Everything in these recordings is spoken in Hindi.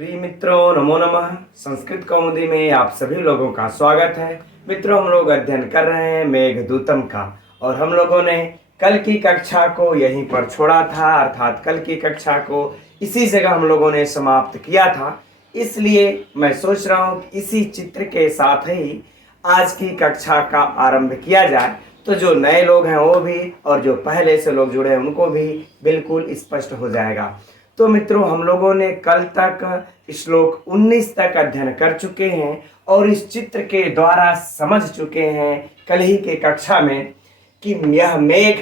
प्रिय मित्रों, नमो नमः। संस्कृत कौमुदी में आप सभी लोगों का स्वागत है। मित्रों, हम लोग अध्ययन कर रहे हैं मेघदूतम का, और हम लोगों ने कल की कक्षा को यहीं पर छोड़ा था, अर्थात कल की कक्षा को इसी जगह हम लोगों ने समाप्त किया था। इसलिए मैं सोच रहा हूँ कि इसी चित्र के साथ ही आज की कक्षा का आरंभ किया जाए, तो जो नए लोग हैं वो भी और जो पहले से लोग जुड़े हैं उनको भी बिल्कुल स्पष्ट हो जाएगा। तो मित्रों, हम लोगों ने कल तक श्लोक 19 तक अध्ययन कर चुके हैं और इस चित्र के द्वारा समझ चुके हैं कल ही के कक्षा में कि यह मेघ,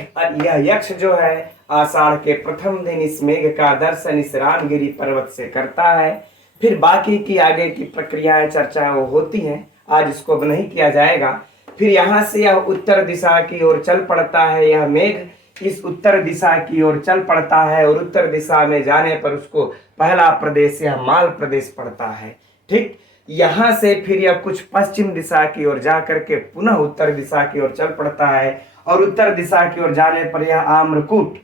यह यक्ष जो है आषाढ़ के प्रथम दिन इस मेघ का दर्शन इस रामगिरी पर्वत से करता है। फिर बाकी की आगे की प्रक्रियाएं, चर्चाएं वो होती हैं, आज इसको अब नहीं किया जाएगा। फिर यहाँ से यह उत्तर दिशा की ओर चल पड़ता है। यह मेघ इस उत्तर दिशा की ओर चल पड़ता है और उत्तर दिशा में जाने पर उसको पहला प्रदेश यह माल प्रदेश पड़ता है। ठीक, यहाँ से फिर यह कुछ पश्चिम दिशा की ओर जा करके पुनः उत्तर दिशा की ओर चल पड़ता है और उत्तर दिशा की ओर जाने पर यह आम्रकूट,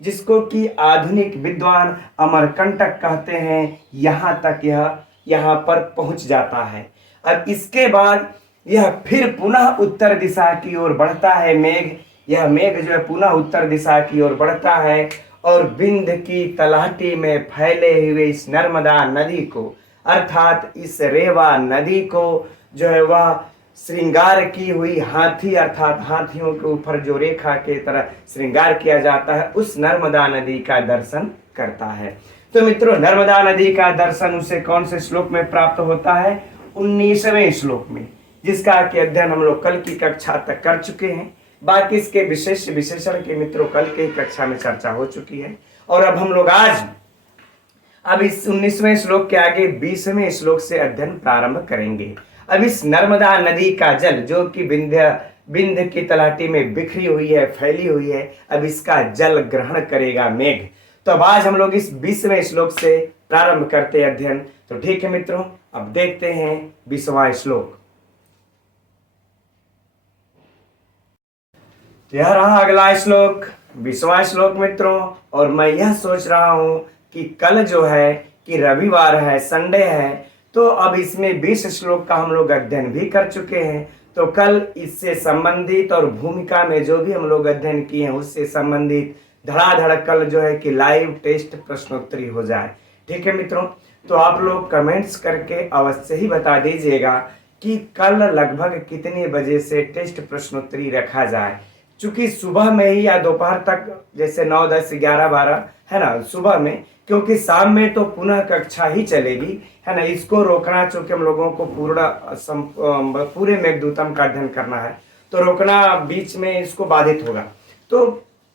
जिसको कि आधुनिक विद्वान अमरकंटक कहते हैं, यहाँ तक यह यहाँ पर पहुंच जाता है। अब इसके बाद यह फिर पुनः उत्तर दिशा की ओर बढ़ता है मेघ। यह मेघ जो है पुनः उत्तर दिशा की ओर बढ़ता है और बिंद की तलहटी में फैले हुए इस नर्मदा नदी को, अर्थात इस रेवा नदी को जो है वह श्रृंगार की हुई हाथी, अर्थात हाथियों के ऊपर जो रेखा के तरह श्रृंगार किया जाता है, उस नर्मदा नदी का दर्शन करता है। तो मित्रों, नर्मदा नदी का दर्शन उसे कौन से श्लोक में प्राप्त होता है? 19वें श्लोक में, जिसका कि अध्ययन हम लोग कल की कक्षा तक कर चुके हैं। बाकी इसके विशेष विशेषण की मित्रों कल की कक्षा में चर्चा हो चुकी है। और अब हम लोग अब इस 19वें श्लोक के आगे 20वें श्लोक से अध्ययन प्रारंभ करेंगे। अब इस नर्मदा नदी का जल, जो कि बिंद की तलहटी में बिखरी हुई है, फैली हुई है, अब इसका जल ग्रहण करेगा मेघ। तो अब आज हम लोग इस 20वें श्लोक से प्रारंभ करते हैं अध्ययन। तो ठीक है मित्रों, अब देखते हैं 20वां श्लोक। यह रहा अगला श्लोक, 20वां श्लोक मित्रों। और मैं यह सोच रहा हूं कि कल जो है कि रविवार है, संडे है, तो अब इसमें 20 श्लोक का हम लोग अध्ययन भी कर चुके हैं। तो कल इससे संबंधित और भूमिका में जो भी हम लोग अध्ययन किए हैं उससे संबंधित धड़ाधड़ कल जो है कि लाइव टेस्ट प्रश्नोत्तरी हो जाए। ठीक है मित्रों, तो आप लोग कमेंट्स करके अवश्य ही बता दीजिएगा कि कल लगभग कितने बजे से टेस्ट प्रश्नोत्तरी रखा जाए। चूंकि सुबह में ही या दोपहर तक, जैसे 9, 10, 11, 12 है ना, सुबह में, क्योंकि शाम में तो पुनः कक्षा ही चलेगी, है ना। इसको रोकना, चूंकि हम लोगों को पूरे मेघदूतम का अध्ययन करना है, तो रोकना बीच में इसको बाधित होगा। तो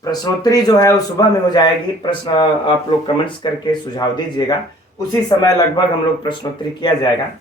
प्रश्नोत्तरी जो है वो सुबह में हो जाएगी। प्रश्न आप लोग कमेंट्स करके सुझाव दीजिएगा, उसी समय लगभग हम लोग प्रश्नोत्तरी किया जाएगा।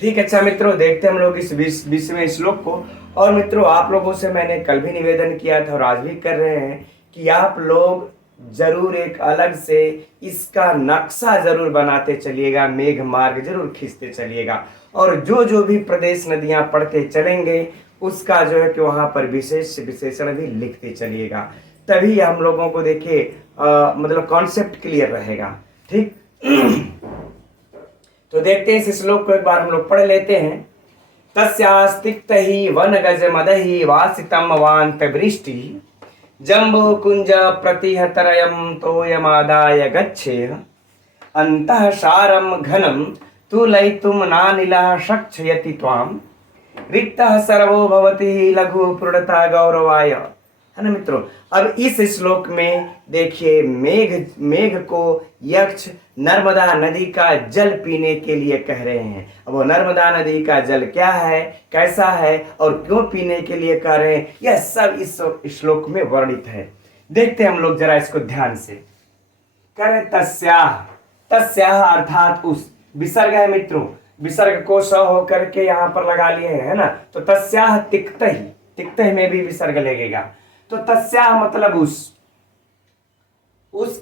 ठीक है, अच्छा मित्रों, देखते हैं हम लोग इस 20वें श्लोक को। और मित्रों, आप लोगों से मैंने कल भी निवेदन किया था और आज भी कर रहे हैं कि आप लोग जरूर एक अलग से इसका नक्शा जरूर बनाते चलिएगा, मेघ मार्ग जरूर खींचते चलिएगा, और जो जो भी प्रदेश नदियां पढ़ते चलेंगे उसका जो है कि वहां पर विशेष विशेषण भी लिखते चलिएगा। तभी हम लोगों को देखिए मतलब कॉन्सेप्ट क्लियर रहेगा। ठीक तो देखते हैं इस श्लोक को एक बार हम लोग पढ़ लेते हैं। तस्यास्तिक्त ही वन गज मदहि वासितम वांत वृष्टि जम्बो कुंज प्रतिहतरयम तोयमादाय गच्छेह अंतः सारम घनम तुलयितुम नानिलः शक्षयति त्वाम रिक्तः सर्वो भवति लघु पूर्णता गौरवाय। है ना मित्रों, अब इस श्लोक में देखिए मेघ को यक्ष नर्मदा नदी का जल पीने के लिए कह रहे हैं। अब वो नर्मदा नदी का जल क्या है, कैसा है और क्यों पीने के लिए कह रहे हैं, यह सब इस श्लोक में वर्णित है। देखते हैं हम लोग जरा इसको ध्यान से। कह रहे तस्याह अर्थात उस, विसर्ग है मित्रों, विसर्ग को स होकर के यहाँ पर लगा लिए है ना, तो तस्याह तिक्त ही में भी विसर्ग लगेगा। तो तस्याह मतलब उस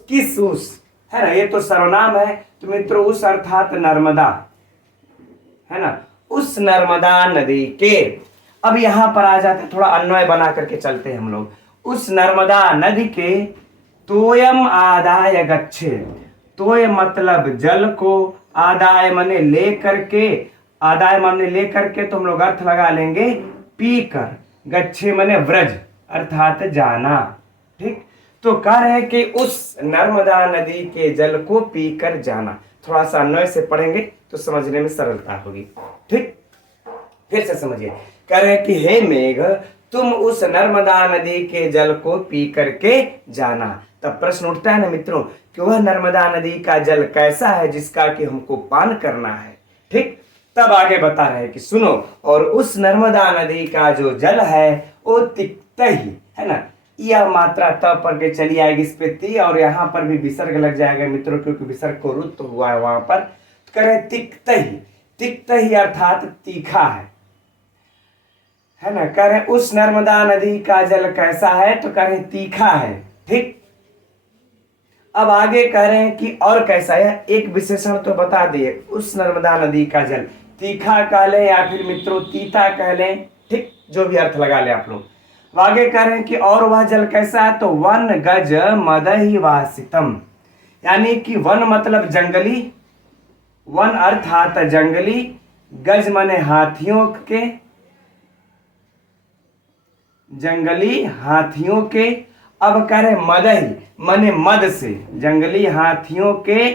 किस, उस है ना, ये तो सर्वनाम है। तो मित्रों, उस अर्थात नर्मदा, है ना, उस नर्मदा नदी के, अब यहां पर आ जाते, थोड़ा अन्वय बना करके चलते हैं हम लोग। उस नर्मदा नदी के तोयम आदाय गच्छे, तोय मतलब जल को, आदाय माने ले करके, आदाय माने ले करके तो हम लोग अर्थ लगा लेंगे पी कर, गच्छे माने व्रज अर्थात जाना। ठीक, तो कह रहे हैं कि उस नर्मदा नदी के जल को पीकर जाना। थोड़ा सा अन्वय से पढ़ेंगे तो समझने में सरलता होगी। ठीक, फिर से समझिए, कह रहे हैं कि हे मेघ तुम उस नर्मदा नदी के जल को पी करके जाना। तब प्रश्न उठता है ना मित्रों कि वह नर्मदा नदी का जल कैसा है जिसका कि हमको पान करना है। ठीक, तब आगे बता रहे हैं कि सुनो, और उस नर्मदा नदी का जो जल है वो तिक्त ही है ना, यह मात्रा तब पर के चली आएगी इस पे ती, और यहाँ पर भी विसर्ग लग जाएगा मित्रों, क्योंकि विसर्ग को रुत हुआ है वहां पर। करें तिक्त ही, तिक्त ही अर्थात तीखा है ना। कह रहे उस नर्मदा नदी का जल कैसा है, तो कह रहे तीखा है। ठीक, अब आगे कह रहे हैं कि और कैसा है, एक विशेषण तो बता दिए, उस नर्मदा नदी का जल तीखा कह लें या फिर मित्रों तीता कह लें। ठीक, जो भी अर्थ लगा ले आप लोग। आगे कह रहे हैं कि और वह जल कैसा है, तो वन गज मदहि वासितम, यानी कि वन मतलब जंगली, वन अर्थात जंगली, गज माने हाथियों के, जंगली हाथियों के। अब कह रहे मदहि माने मद से, जंगली हाथियों के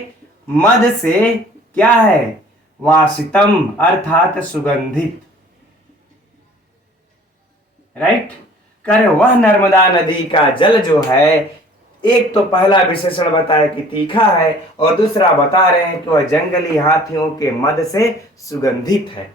मद से क्या है, वासितम अर्थात सुगंधित। राइट, करे वह नर्मदा नदी का जल जो है, एक तो पहला विशेषण बताया कि तीखा है, और दूसरा बता रहे हैं कि वह जंगली हाथियों के मद से सुगंधित है।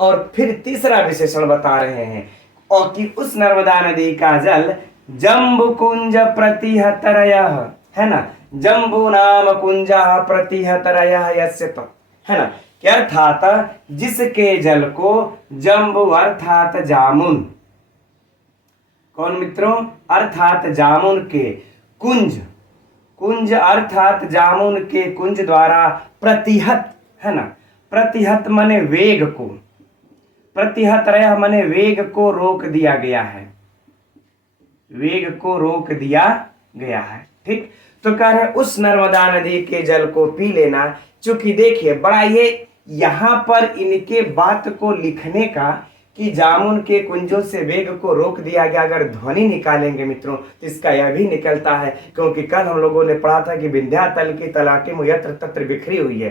और फिर तीसरा विशेषण बता रहे हैं और कि उस नर्मदा नदी का जल जम्बु कुंज प्रतिहतरयः, है ना, जम्बु नाम कुंजा प्रतिहतरयः यस्य तत्, है ना, कि अर्थात जिसके जल को जम्बु अर्थात जामुन, कौन मित्रों, अर्थात जामुन के कुंज, कुंज अर्थात जामुन के कुंज द्वारा प्रतिहत, है ना, प्रतिहत माने वेग को, प्रतिहतरयः माने वेग को रोक दिया गया है, वेग को रोक दिया गया है। ठीक, तो कह रहे उस नर्मदा नदी के जल को पी लेना। चूंकि देखिए बड़ा ये यहाँ पर इनके बात को लिखने का कि जामुन के कुंजों से वेग को रोक दिया गया, अगर ध्वनि निकालेंगे मित्रों तो इसका यह भी निकलता है, क्योंकि कल हम लोगों ने पढ़ा था कि विंध्याचल की तलाटी में यत्र तत्र बिखरी हुई है,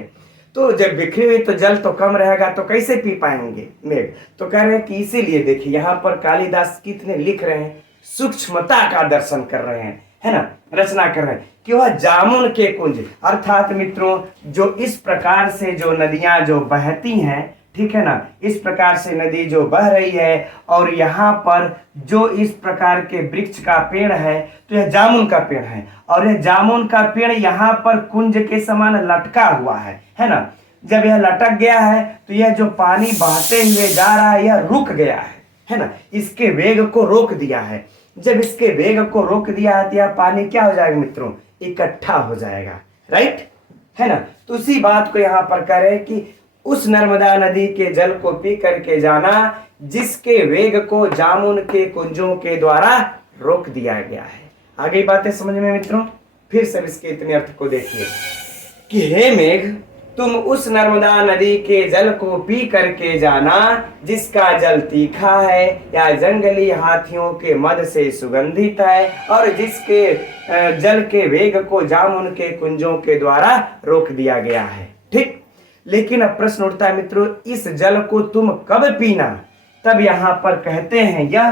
तो जब बिखरी हुई तो जल तो कम रहेगा, तो कैसे पी पाएंगे मेघ। तो कह रहे हैं कि इसीलिए देखिए यहाँ पर कालिदास कितने लिख रहे हैं, सूक्ष्मता का दर्शन कर रहे हैं, है ना, रचना कर रहे हैं कि वह जामुन के कुंज अर्थात मित्रों जो इस प्रकार से जो नदियां जो बहती हैं, ठीक है ना, इस प्रकार से नदी जो बह रही है, और यहाँ पर जो इस प्रकार के वृक्ष का पेड़ है, तो यह जामुन का पेड़ है, और यह जामुन का पेड़ यहाँ पर कुंज के समान लटका हुआ है ना। जब यह लटक गया है तो यह जो पानी बहते हुए जा रहा है यह रुक गया है ना, इसके वेग को रोक दिया है। जब इसके वेग को रोक दिया है तो यह पानी क्या हो जाएगा मित्रों, इकट्ठा हो जाएगा। राइट, है ना। तो उसी बात को यहाँ पर कह रहे हैं कि उस नर्मदा नदी के जल को पी करके जाना जिसके वेग को जामुन के कुंजों के द्वारा रोक दिया गया है। आगे बातें समझ में मित्रों, फिर से इसके इतने अर्थ को देखिए कि हे मेघ तुम उस नर्मदा नदी के जल को पी करके जाना जिसका जल तीखा है या जंगली हाथियों के मद से सुगंधित है, और जिसके जल के वेग को जामुन के कुंजों के द्वारा रोक दिया गया है। ठीक, लेकिन अब प्रश्न उठता है मित्रों, इस जल को तुम कब पीना। तब यहां पर कहते हैं यह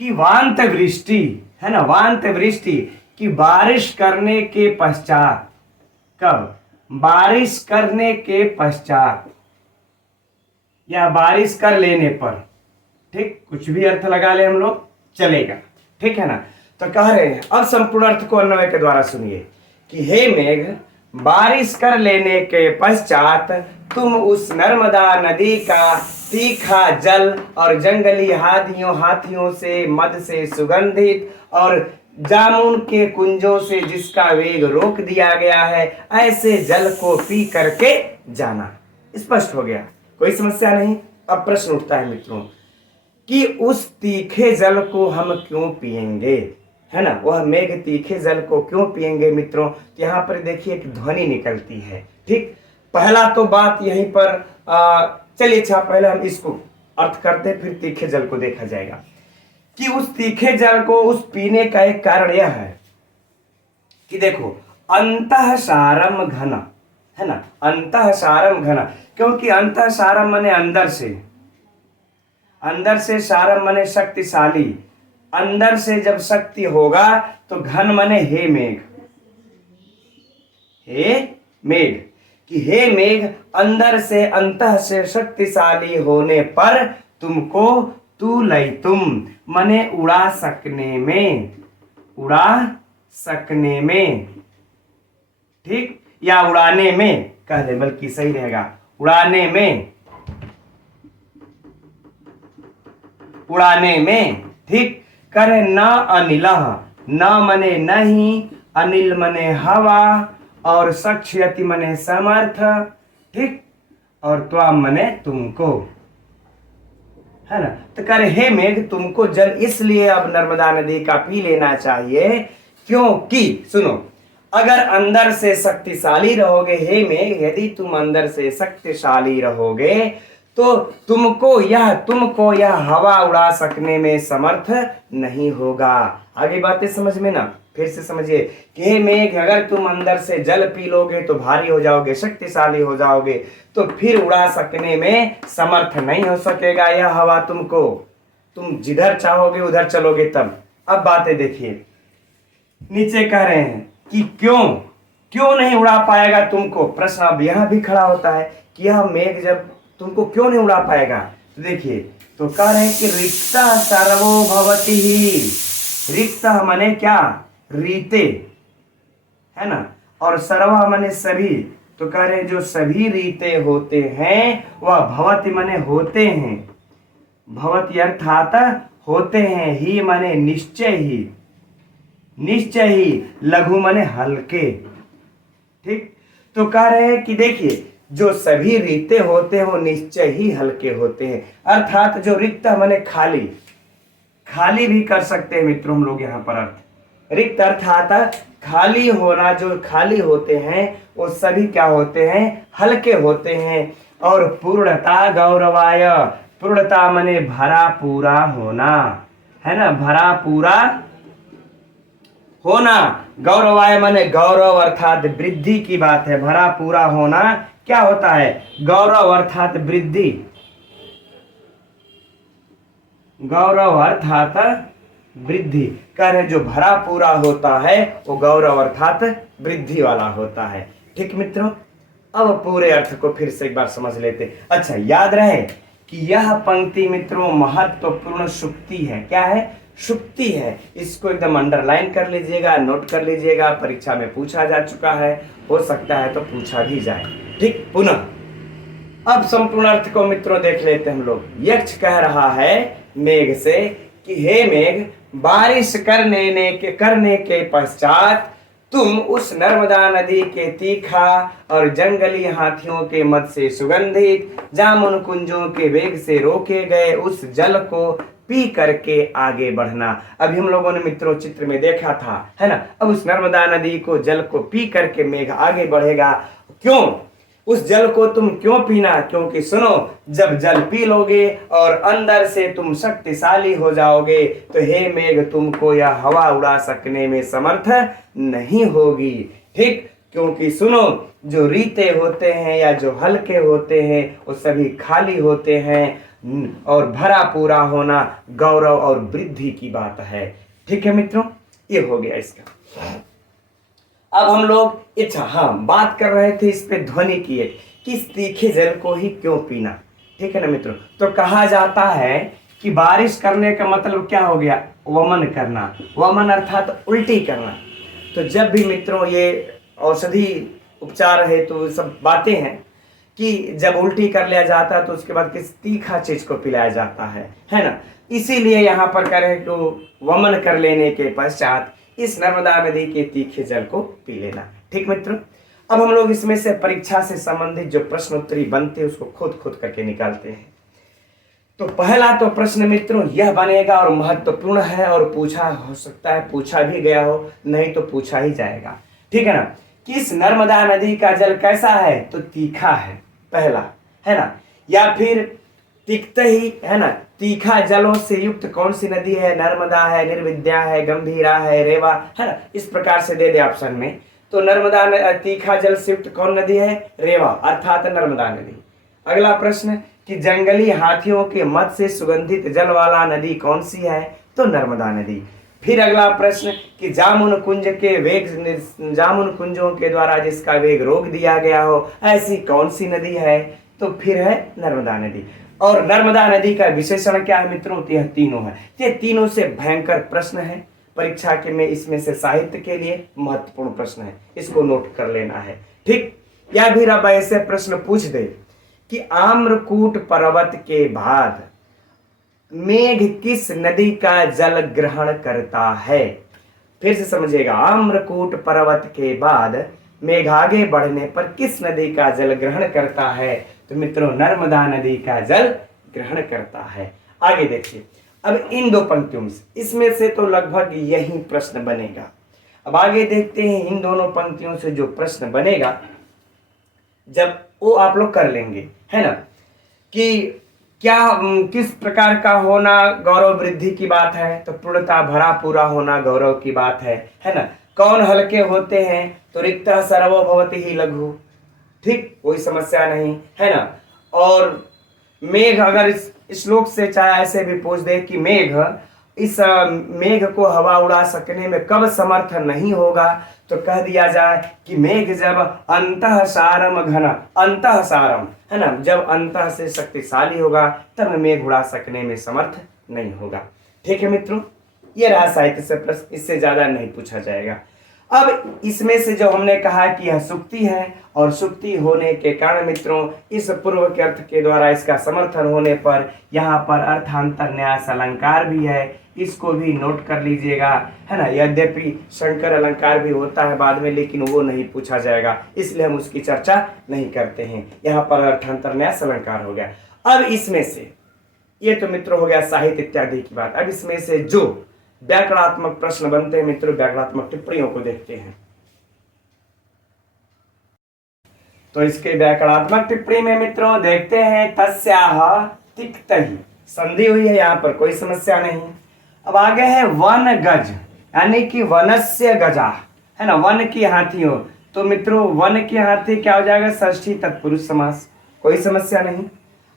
कि वांत वृष्टि, है ना, वांत वृष्टि की बारिश करने के पश्चात। कब, बारिश करने के पश्चात या बारिश कर लेने पर। ठीक, कुछ भी अर्थ लगा ले हम लोग चलेगा, ठीक है ना। तो कह रहे हैं अब संपूर्ण अर्थ को अन्वय के द्वारा सुनिए कि हे मेघ बारिश कर लेने के पश्चात तुम उस नर्मदा नदी का तीखा जल और जंगली हाथियों से मद से सुगंधित और जामुन के कुंजों से जिसका वेग रोक दिया गया है, ऐसे जल को पी करके जाना। स्पष्ट हो गया, कोई समस्या नहीं। अब प्रश्न उठता है मित्रों कि उस तीखे जल को हम क्यों पिएंगे। है ना, वह मेघ तीखे जल को क्यों पिएंगे मित्रों? तो यहाँ पर देखिए एक ध्वनि निकलती है। ठीक, पहला तो बात यहीं पर चलिए अच्छा पहले हम इसको अर्थ करते फिर तीखे जल को देखा जाएगा कि उस तीखे जल को उस पीने का एक कारण यह है कि देखो अंतः सारम घना, है ना, अंतः सारम घना, क्योंकि अंतः सारम माने अंदर से, अंदर से सारम माने शक्तिशाली, अंदर से जब शक्ति होगा तो घन माने हे मेघ, हे मेघ, कि हे मेघ अंदर से अंतः से शक्तिशाली होने पर तुमको तू लई तुम माने उड़ा सकने में, उड़ा सकने में, ठीक, या उड़ाने में कह दे, बल्कि सही रहेगा उड़ाने में, उड़ाने में, ठीक, करे न अनिलह, न मने नहीं, अनिल मने हवा, और सक्षयति मने समर्थ, ठीक, और त्वाम मने तुमको, है ना। तो करे हे मेघ तुमको जल इसलिए अब नर्मदा नदी का पी लेना चाहिए क्योंकि सुनो, अगर अंदर से शक्तिशाली रहोगे, हे मेघ यदि तुम अंदर से शक्तिशाली रहोगे तो तुमको यह हवा उड़ा सकने में समर्थ नहीं होगा। आगे बातें समझ में ना, फिर से समझिए कि हे मेघ अगर तुम अंदर से जल पी लोगे तो भारी हो जाओगे, शक्तिशाली हो जाओगे, तो फिर उड़ा सकने में समर्थ नहीं हो सकेगा यह हवा तुमको, तुम जिधर चाहोगे उधर चलोगे तब। अब बातें देखिए, नीचे कह रहे हैं कि क्यों नहीं उड़ा पाएगा तुमको। प्रश्न अब यहां भी खड़ा होता है कि यह मेघ जब तुमको क्यों नहीं उड़ा पाएगा, तो देखिए तो कह रहे हैं कि रिक्ता सर्वो भवति ही, रिक्ता माने क्या, रीते, है ना, और सर्व माने सभी, तो कह रहे हैं जो सभी रीते होते हैं वह भवति माने होते हैं, भवति अर्थात होते हैं, ही माने निश्चय ही, निश्चय ही, लघु माने हल्के, ठीक, तो कह रहे हैं कि देखिए जो सभी रीते होते हैं वो निश्चय ही हल्के होते हैं, अर्थात जो रिक्त माने खाली, खाली भी कर सकते हैं मित्रों हम लोग यहाँ पर अर्थ, रिक्त अर्थात खाली होना, जो खाली होते हैं वो सभी क्या होते हैं, हल्के होते हैं। और पूर्णता गौरवाय, पूर्णता माने भरा पूरा होना, है ना, भरा पूरा होना, गौरवाय माने गौरव अर्थात वृद्धि की बात है, भरा पूरा होना क्या होता है, गौरव अर्थात वृद्धि, गौरव अर्थात वृद्धि, कह रहे जो भरा पूरा होता है वो गौरव अर्थात वृद्धि वाला होता है। ठीक मित्रों, अब पूरे अर्थ को फिर से एक बार समझ लेते। अच्छा याद रहे कि यह पंक्ति मित्रों महत्वपूर्ण सुक्ति है, क्या है, सुक्ति है, इसको एकदम अंडरलाइन कर लीजिएगा, नोट कर लीजिएगा, परीक्षा में पूछा जा चुका है, हो सकता है तो पूछा भी जाए। ठीक, पुनः अब संपूर्ण अर्थ को मित्रों देख लेते हम लोग। यक्ष कह रहा है मेघ से कि हे मेघ बारिश करने के पश्चात तुम उस नर्मदा नदी के तीखा और जंगली हाथियों के मद से सुगंधित जामुन कुंजों के वेग से रोके गए उस जल को पी करके आगे बढ़ना। अभी हम लोगों ने मित्रों चित्र में देखा था, है ना। अब उस नर्मदा नदी को जल को पी करके मेघ आगे बढ़ेगा। क्यों उस जल को तुम क्यों पीना, क्योंकि सुनो जब जल पी लोगे और अंदर से तुम शक्तिशाली हो जाओगे तो हे मेघ तुमको यह हवा उड़ा सकने में समर्थ नहीं होगी। ठीक, क्योंकि सुनो जो रीते होते हैं या जो हल्के होते हैं वो सभी खाली होते हैं और भरा पूरा होना गौरव और वृद्धि की बात है। ठीक है मित्रों, ये हो गया इसका। अब हम लोग अच्छा बात कर रहे थे इस पे ध्वनि की कि इस तीखे जल को ही क्यों पीना। ठीक है ना मित्रों, तो कहा जाता है कि बारिश करने का मतलब क्या हो गया, वमन करना, वमन अर्थात उल्टी करना। तो जब भी मित्रों ये औषधि उपचार है तो सब बातें हैं कि जब उल्टी कर लिया जाता है तो उसके बाद किस तीखा चीज को पिलाया जाता है ना। इसीलिए यहाँ पर करें तो वमन कर लेने के पश्चात इस नर्मदा नदी के तीखे जल को पी लेना। ठीक मित्रों, अब हम लोग इसमें से परीक्षा से संबंधित जो प्रश्न उत्तरी बनते हैं उसको खुद करके निकालते हैं। तो पहला तो प्रश्न मित्रों यह बनेगा और महत्वपूर्ण है और पूछा हो सकता है, पूछा भी गया हो, नहीं तो पूछा ही जाएगा। ठीक है ना। किस नर्मदा नदी का जल कैसा है? तो तीखा है, पहला, है ना। या फिर तिक्त ही, है ना, तीखा जलों से युक्त कौन सी नदी है? नर्मदा है, निर्विद्या है, गंभीरा है, रेवा, है ना। इस प्रकार से दे दे ऑप्शन में। तो नर्मदा तीखा जल से युक्त कौन नदी है? रेवा अर्थात नर्मदा नदी। अगला प्रश्न कि जंगली हाथियों के मद से सुगंधित जल वाला नदी कौन सी है? तो नर्मदा नदी। फिर अगला प्रश्न कि जामुन कुंजों के द्वारा जिसका वेग रोक दिया गया हो, ऐसी कौन सी नदी है? तो फिर है नर्मदा नदी। और नर्मदा नदी का विशेषण क्या है मित्रों? तो यह तीनों है। ये तीनों से भयंकर प्रश्न है परीक्षा के में, इसमें से साहित्य के लिए महत्वपूर्ण प्रश्न है, इसको नोट कर लेना है। ठीक। या फिर अब ऐसे प्रश्न पूछ दे कि आम्रकूट पर्वत के बाद मेघ किस नदी का जल ग्रहण करता है? फिर से समझिएगा, आम्रकूट पर्वत के बाद मेघ आगे बढ़ने पर किस नदी का जल ग्रहण करता है? तो मित्रों नर्मदा नदी का जल ग्रहण करता है। आगे देखिए, अब इन दो पंक्तियों में इसमें से तो लगभग यही प्रश्न बनेगा। अब आगे देखते हैं इन दोनों पंक्तियों से जो प्रश्न बनेगा, जब वो आप लोग कर लेंगे, है ना, कि क्या किस प्रकार का होना गौरव वृद्धि की बात है? तो पूर्णता भरा पूरा होना गौरव की बात है ना। कौन हल्के होते हैं? तो रिक्तः सर्वो भवति ही लघु। ठीक, कोई समस्या नहीं, है ना। और मेघ, अगर इस श्लोक से चाहे ऐसे भी पूछ दे कि इस मेघ को हवा उड़ा सकने में कब समर्थ नहीं होगा, तो कह दिया जाए कि मेघ जब अंतः सारम घन, अंतः सारम, है ना, जब अंतः से शक्तिशाली होगा तब मेघ उड़ा सकने में समर्थ नहीं होगा। ठीक है मित्रों, ये रहा साहित्य से प्रश्न, इससे ज्यादा नहीं पूछा जाएगा। अब इसमें से जो हमने कहा कि यह सुक्ति है, और सुक्ति होने के कारण मित्रों इस पूर्व के अर्थ के द्वारा इसका समर्थन होने पर यहाँ पर अर्थांतर न्यास अलंकार भी है, इसको भी नोट कर लीजिएगा, है ना। यद्यपि शंकर अलंकार भी होता है बाद में, लेकिन वो नहीं पूछा जाएगा, इसलिए हम उसकी चर्चा नहीं करते हैं। यहाँ पर अर्थांतर न्यास अलंकार हो गया। अब इसमें से ये तो मित्रों हो गया साहित्य इत्यादि की बात। अब इसमें से जो व्याकरणात्मक प्रश्न बनते हैं मित्रों, व्याकरणात्मक टिप्पणियों को देखते हैं। तो इसके व्याकरणात्मक टिप्पणी में मित्रों देखते हैं तस्याह तिक्त ही, संधि हुई है, यहाँ पर कोई समस्या नहीं। अब आगे है वन गज, यानी कि वनस्य गजा, है ना, वन की हाथियों। तो मित्रों वन की हाथी क्या हो जाएगा? षष्ठी तत्पुरुष समास, कोई समस्या नहीं।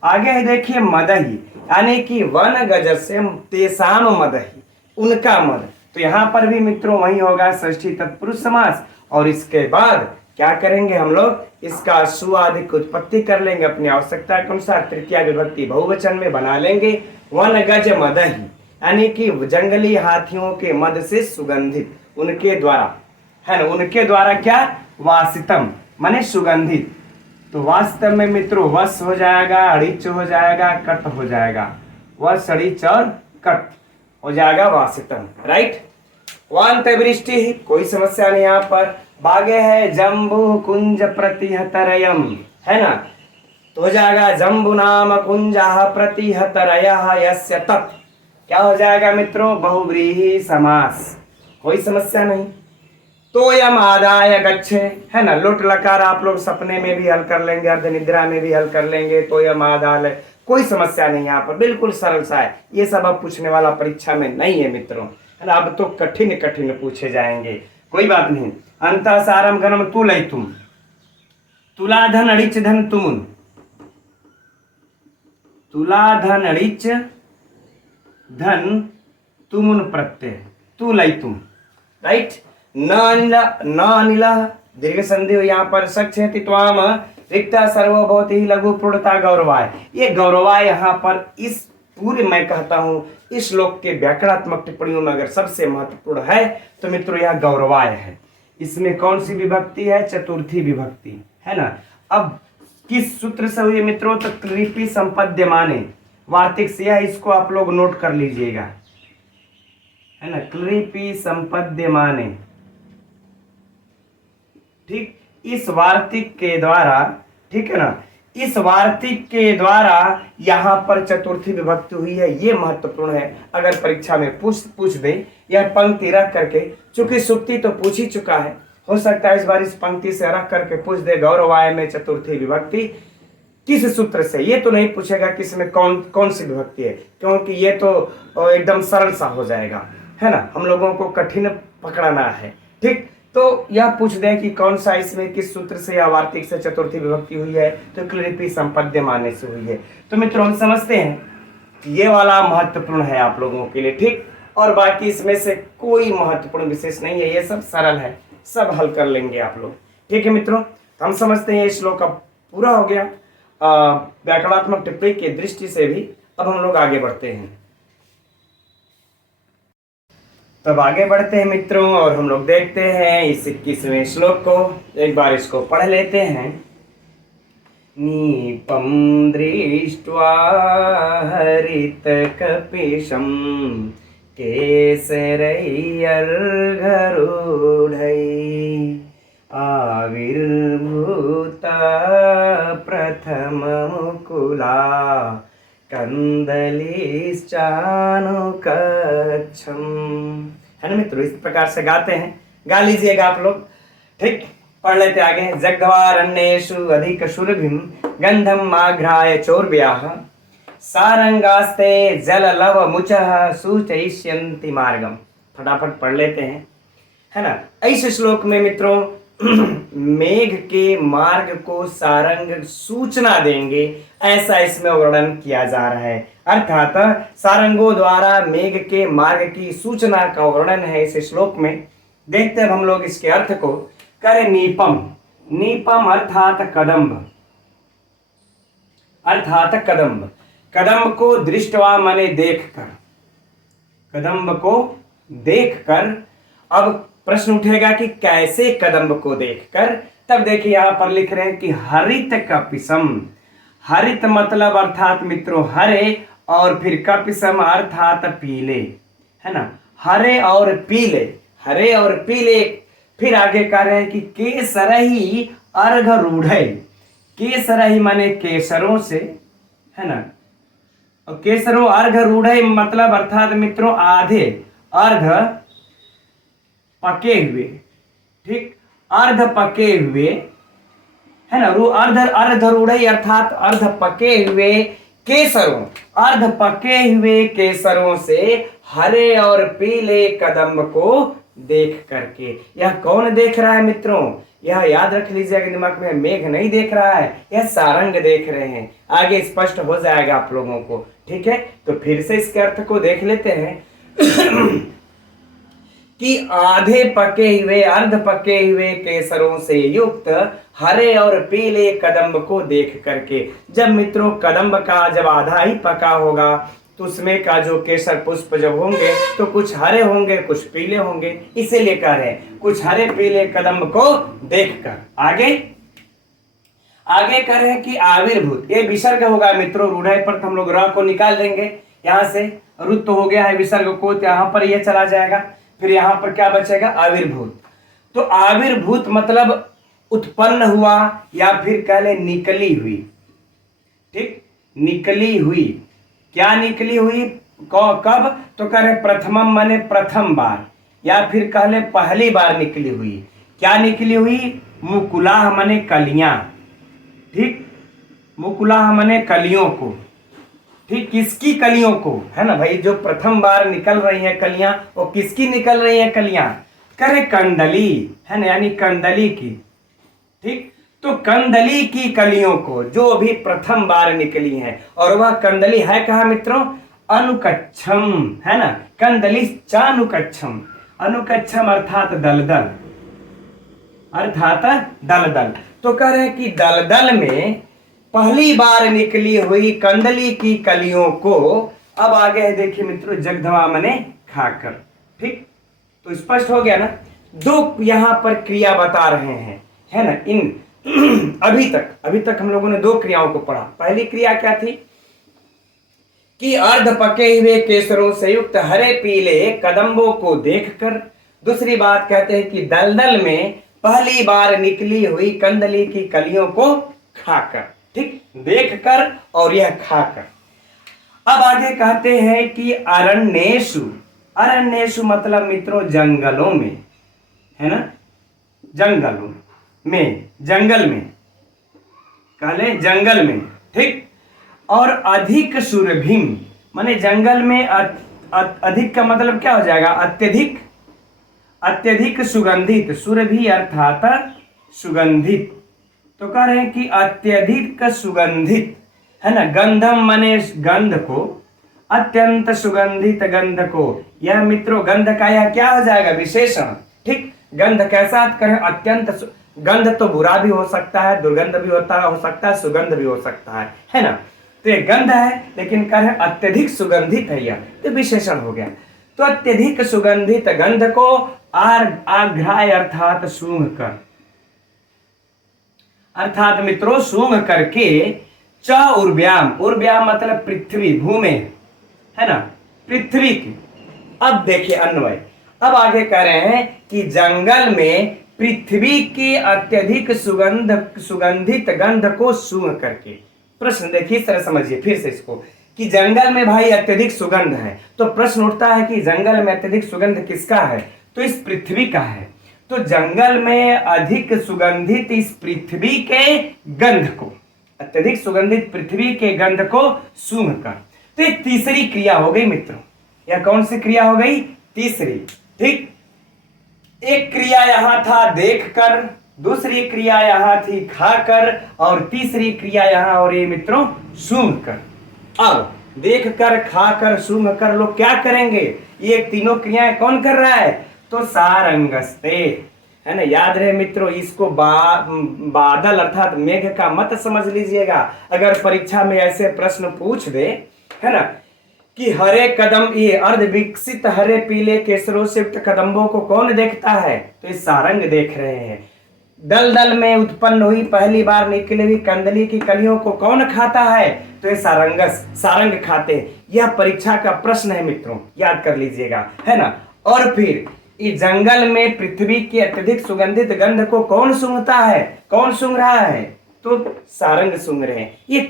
आगे है देखिए मदही, यानी कि वन गज से तेसाम मदही, उनका मद। तो यहाँ पर भी मित्रों वही होगा षष्ठी तत्पुरुष समास। और इसके बाद क्या करेंगे हम लोग? इसका सुआदिक उत्पत्ति कर लेंगे अपनी आवश्यकता के अनुसार, तृतीया विभक्ति बहुवचन में बना लेंगे। वन गज मदही, यानी कि जंगली हाथियों के मद से सुगंधित, उनके द्वारा, है ना, उनके द्वारा क्या? वासितम माने सुगंधित। तो वास्तव में मित्रों वस हो जाएगा, अड़िच हो जाएगा, कट हो जाएगा, वस अड़िच और कट हो जाएगा वासितम, राइट। वांत वृष्टि, कोई समस्या नहीं। यहाँ पर बागे है जम्बु कुंज प्रतिहतरयम, है ना, तो हो जाएगा जम्बु नाम कुंजः प्रतिहतरयः यस्य तत्, क्या हो जाएगा मित्रों? बहुव्रीहि समास, कोई समस्या नहीं। तो यम आदाय गच्छे, है ना, लुट लकार आप लोग सपने में भी हल कर लेंगे, अर्ध निद्रा में भी हल कर लेंगे। तो यम आदाय, कोई समस्या नहीं, यहाँ पर बिल्कुल सरल सा है। ये सब अब पूछने वाला परीक्षा में नहीं है मित्रों, है ना। अब तो कठिन कठिन पूछे जाएंगे, कोई बात नहीं। अंतः सारम घनम तुलयितुम, तुलाधन अड़िच धन तुमुन, तुलाधन अड़िच धन तुमुन प्रत्यय तुलयितुम, राइट। न अनिल दीर्घ संधि हो, यहाँ पर सक्ष तित्वाम रिक्ता सर्वभवति ही लघु पूर्णता गौरवाय। ये गौरवाय यहाँ पर इस पूरे मैं कहता हूं इस श्लोक के व्याकरणात्मक टिप्पणियों में अगर सबसे महत्वपूर्ण है तो मित्रों यह गौरवाय है। इसमें कौन सी विभक्ति है? चतुर्थी विभक्ति, है ना। अब किस सूत्र से हुई मित्रों? तो क्लिपि संपद्यमाने, वार्तिक से, इसको आप लोग नोट कर लीजिएगा, है ना, क्लिपि संपद्यमाने। ठीक, इस वार्तिक के द्वारा, ठीक है ना, किस वार्तिक के द्वारा यहाँ पर चतुर्थी विभक्ति हुई है, ये महत्वपूर्ण है। अगर परीक्षा में पूछ दे यह पंक्ति रख करके, चूंकि सुक्ति तो पूछ ही चुका है, हो सकता है इस बार इस पंक्ति से रख करके पूछ दे गौरवाय में चतुर्थी विभक्ति किस सूत्र से। ये तो नहीं पूछेगा किसमें कौन सी विभक्ति है, क्योंकि ये तो एकदम सरल सा हो जाएगा, है ना। हम लोगों को कठिन पकड़ना है, ठीक। तो यह पूछ दे कि कौन सा इसमें किस सूत्र से या वार्तिक से चतुर्थी विभक्ति हुई है, तो क्लिपि संपद्यमाने से हुई है। तो मित्रों हम समझते हैं ये वाला महत्वपूर्ण है आप लोगों के लिए, ठीक। और बाकी इसमें से कोई महत्वपूर्ण विशेष नहीं है, ये सब सरल है, सब हल कर लेंगे आप लोग, ठीक है मित्रों। हम समझते हैं श्लोक अब पूरा हो गया व्याकरणात्मक टिप्पणी की दृष्टि से भी। अब हम लोग आगे बढ़ते हैं, तब आगे बढ़ते हैं मित्रों, और हम लोग देखते हैं इस 21वें श्लोक को। एक बार इसको पढ़ लेते हैं। नीपम दृष्ट्वा हरित कपिशम केसरैर्घरूढै आविर्भूता प्रथम मुकुला कंदलीश्चानुकच्छम। है ना मित्रों, इस प्रकार से गाते हैं, गा लीजिएगा आप लोग, ठीक। पढ़ लेते आगे। जग्धवारण्येषु अधिक शुरभिम गंधम माघ्राय चोर्व्याः सारंगास्ते जललव मुचः सूचयिष्यन्ति मार्गम। फटाफट पढ़ लेते हैं, है ना। इस श्लोक में मित्रों मेघ के मार्ग को सारंग सूचना देंगे, ऐसा इसमें वर्णन किया जा रहा है। अर्थात सारंगों द्वारा मेघ के मार्ग की सूचना का वर्णन है इस श्लोक में। देखते हैं हम लोग इसके अर्थ को। करे नीपम, नीपम अर्थात कदम्ब, अर्थात कदम्ब। कदम्ब को दृष्टवा माने देखकर, कदम्ब को देखकर। अब प्रश्न उठेगा कि कैसे कदम्ब को देखकर। तब देखिए यहां पर लिख रहे हैं कि हरित कपिसम। हरित मतलब अर्थात मित्रों हरे, और फिर कपिसम अर्थात पीले, है ना। हरे और पीले, हरे और पीले। फिर आगे कह रहे हैं कि केसरही अर्घरूढै। केसरही माने केसरों से, है ना। और केसरों अर्घरूढै मतलब अर्थात मित्रों आधे, अर्ध पके हुए, ठीक, अर्ध पके हुए, है ना। अर्धरूढै अर्थात अर्ध पके हुए केसरों, अर्ध पके हुए केसरों से हरे और पीले कदम्ब को देख करके। यह कौन देख रहा है मित्रों? यह याद रख लीजिएगा दिमाग में, मेघ नहीं देख रहा है, यह सारंग देख रहे हैं। आगे स्पष्ट हो जाएगा आप लोगों को, ठीक है। तो फिर से इसके अर्थ को देख लेते हैं कि आधे पके हुए, अर्ध पके हुए केसरों से युक्त हरे और पीले कदम्ब को देख करके। जब मित्रों कदम्ब का जब आधा ही पका होगा तो उसमें का जो केसर पुष्प जब होंगे तो कुछ हरे होंगे कुछ पीले होंगे, इसीलिए कह रहे हैं कुछ हरे पीले कदम्ब को देखकर। आगे कह रहे हैं कि आविर्भूत, ये विसर्ग होगा मित्रों। रूढ़ पर हम लोग र को निकाल देंगे, यहां से रुत तो हो गया है विसर्ग को, तो यहां पर यह चला जाएगा, फिर यहां पर क्या बचेगा? आविर्भूत। तो आविर्भूत मतलब उत्पन्न हुआ या फिर कह ले निकली हुई, ठीक, निकली हुई। क्या निकली हुई? कब? तो कह रहे प्रथमम माने प्रथम बार, या फिर कह ले पहली बार निकली हुई। क्या निकली हुई? मुकुलाह माने कलियां, ठीक, मुकुलाह माने कलियों को, ठीक, किसकी कलियों को, है ना भाई, जो प्रथम बार निकल रही है कलियां, वो किसकी निकल रही है कलियां? करे कंदली, है ना, यानी कंदली की, ठीक। तो कंदली की कलियों को जो भी प्रथम बार निकली हैं, और वह कंदली है कहा मित्रों? अनुकच्छम, है ना, कंदली चानुकच्छम। अनुकच्छम अर्थात दलदल, अर्थात दलदल। तो कह रहे हैं कि दलदल में पहली बार निकली हुई कंदली की कलियों को, अब आगे है देखिए मित्रों, जगधवा मने खाकर, ठीक। तो स्पष्ट हो गया ना। दो यहां पर क्रिया बता रहे हैं, है ना। इन अभी तक हम लोगों ने दो क्रियाओं को पढ़ा। पहली क्रिया क्या थी कि अर्ध पके हुए केसरों से युक्त हरे पीले कदम्बों को देखकर। दूसरी बात कहते हैं कि दलदल में पहली बार निकली हुई कंदली की कलियों को खाकर। ठीक, देख कर और यह खाकर। अब आगे कहते हैं कि अरण्येषु, अरण्येषु मतलब मित्रों जंगलों में, है ना, जंगलों में, जंगल में, कहले जंगल में, ठीक। और अधिक सुरभिम माने जंगल में अधिक का मतलब क्या हो जाएगा, अत्यधिक, अत्यधिक सुगंधित, सुरभि अर्थात सुगंधित। तो कह रहे हैं कि अत्यधिक सुगंधित, है ना, गंधम माने गंध को, अत्यंत सुगंधित गंध को, यह मित्रों गंध का यह क्या हो जाएगा, विशेषण, ठीक। गंध कैसा करें, अत्यंत गंध तो बुरा भी हो सकता है, दुर्गंध भी हो सकता है, सुगंध भी हो सकता है ना। तो ये गंध है, लेकिन कह रहे अत्यधिक सुगंधित है, यह तो विशेषण हो गया। तो अत्यधिक सुगंधित गंध को आघ्राय अर्थात सूंघ कर, अर्थात मित्रों सूंघ करके, च उर्व्याम, उर्व्याम मतलब पृथ्वी, भूमि, है ना, पृथ्वी की। अब देखिए अन्वय, अब आगे कह रहे हैं कि जंगल में पृथ्वी की अत्यधिक सुगंधित गंध को सूंघ करके। प्रश्न देखिए इस तरह समझिए फिर से इसको, कि जंगल में भाई अत्यधिक सुगंध है, तो प्रश्न उठता है कि जंगल में अत्यधिक सुगंध किसका है, तो इस पृथ्वी का है। तो जंगल में अधिक सुगंधित इस पृथ्वी के गंध को, अत्यधिक सुगंधित पृथ्वी के गंध को सूंघ कर। तो ये तीसरी क्रिया हो गई मित्रों, यह कौन सी क्रिया हो गई, तीसरी, ठीक। एक क्रिया यहां था देखकर, दूसरी क्रिया यहां थी खाकर, और तीसरी क्रिया यहां हो रही मित्रों सूंघ कर। अब देखकर, खाकर, सूंघ कर लोग क्या करेंगे, ये तीनों क्रियाएं कौन कर रहा है, तो सारंगस्ते, है ना। याद रहे मित्रों, इसको बादल अर्थात मेघ का मत समझ लीजिएगा। अगर परीक्षा में ऐसे प्रश्न पूछ दे, है ना, कि हरे कदम, ये अर्ध विकसित हरे पीले केसरों से युक्त कदम्बों को कौन देखता है, तो ये सारंग देख रहे हैं। दल दल में उत्पन्न हुई पहली बार निकली हुई कंदली की कलियों को कौन खाता है, तो ये सारंग खाते हैं। यह परीक्षा का प्रश्न है मित्रों, याद कर लीजिएगा, है ना। और फिर इस जंगल में पृथ्वी की अत्यधिक सुगंधित गंध को कौन सूंघता है, कौन सूंघ रहा है, तो सारंग सूंघ रहे हैं। ये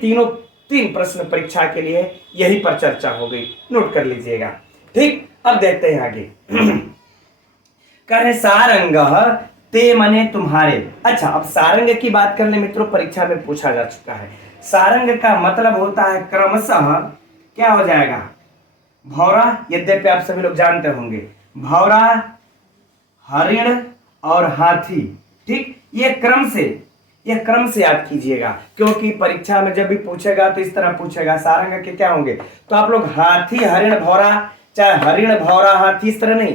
तीन प्रश्न परीक्षा के लिए यही पर चर्चा हो गई, नोट कर लीजिएगा, ठीक। अब देखते हैं आगे। कहे सारंग ते मने तुम्हारे। अच्छा, अब सारंग की बात कर ले मित्रों, परीक्षा में पूछा जा चुका है। सारंग का मतलब होता है क्रमशः क्या हो जाएगा, भौरा, यद्यपि आप सभी लोग जानते होंगे, भौरा, हरिण और हाथी, ठीक। ये क्रम से याद कीजिएगा, क्योंकि परीक्षा में जब भी पूछेगा तो इस तरह पूछेगा सारंग के क्या होंगे, तो आप लोग हाथी हरिण भौरा, चाहे हरिण भौरा हाथी, इस तरह नहीं,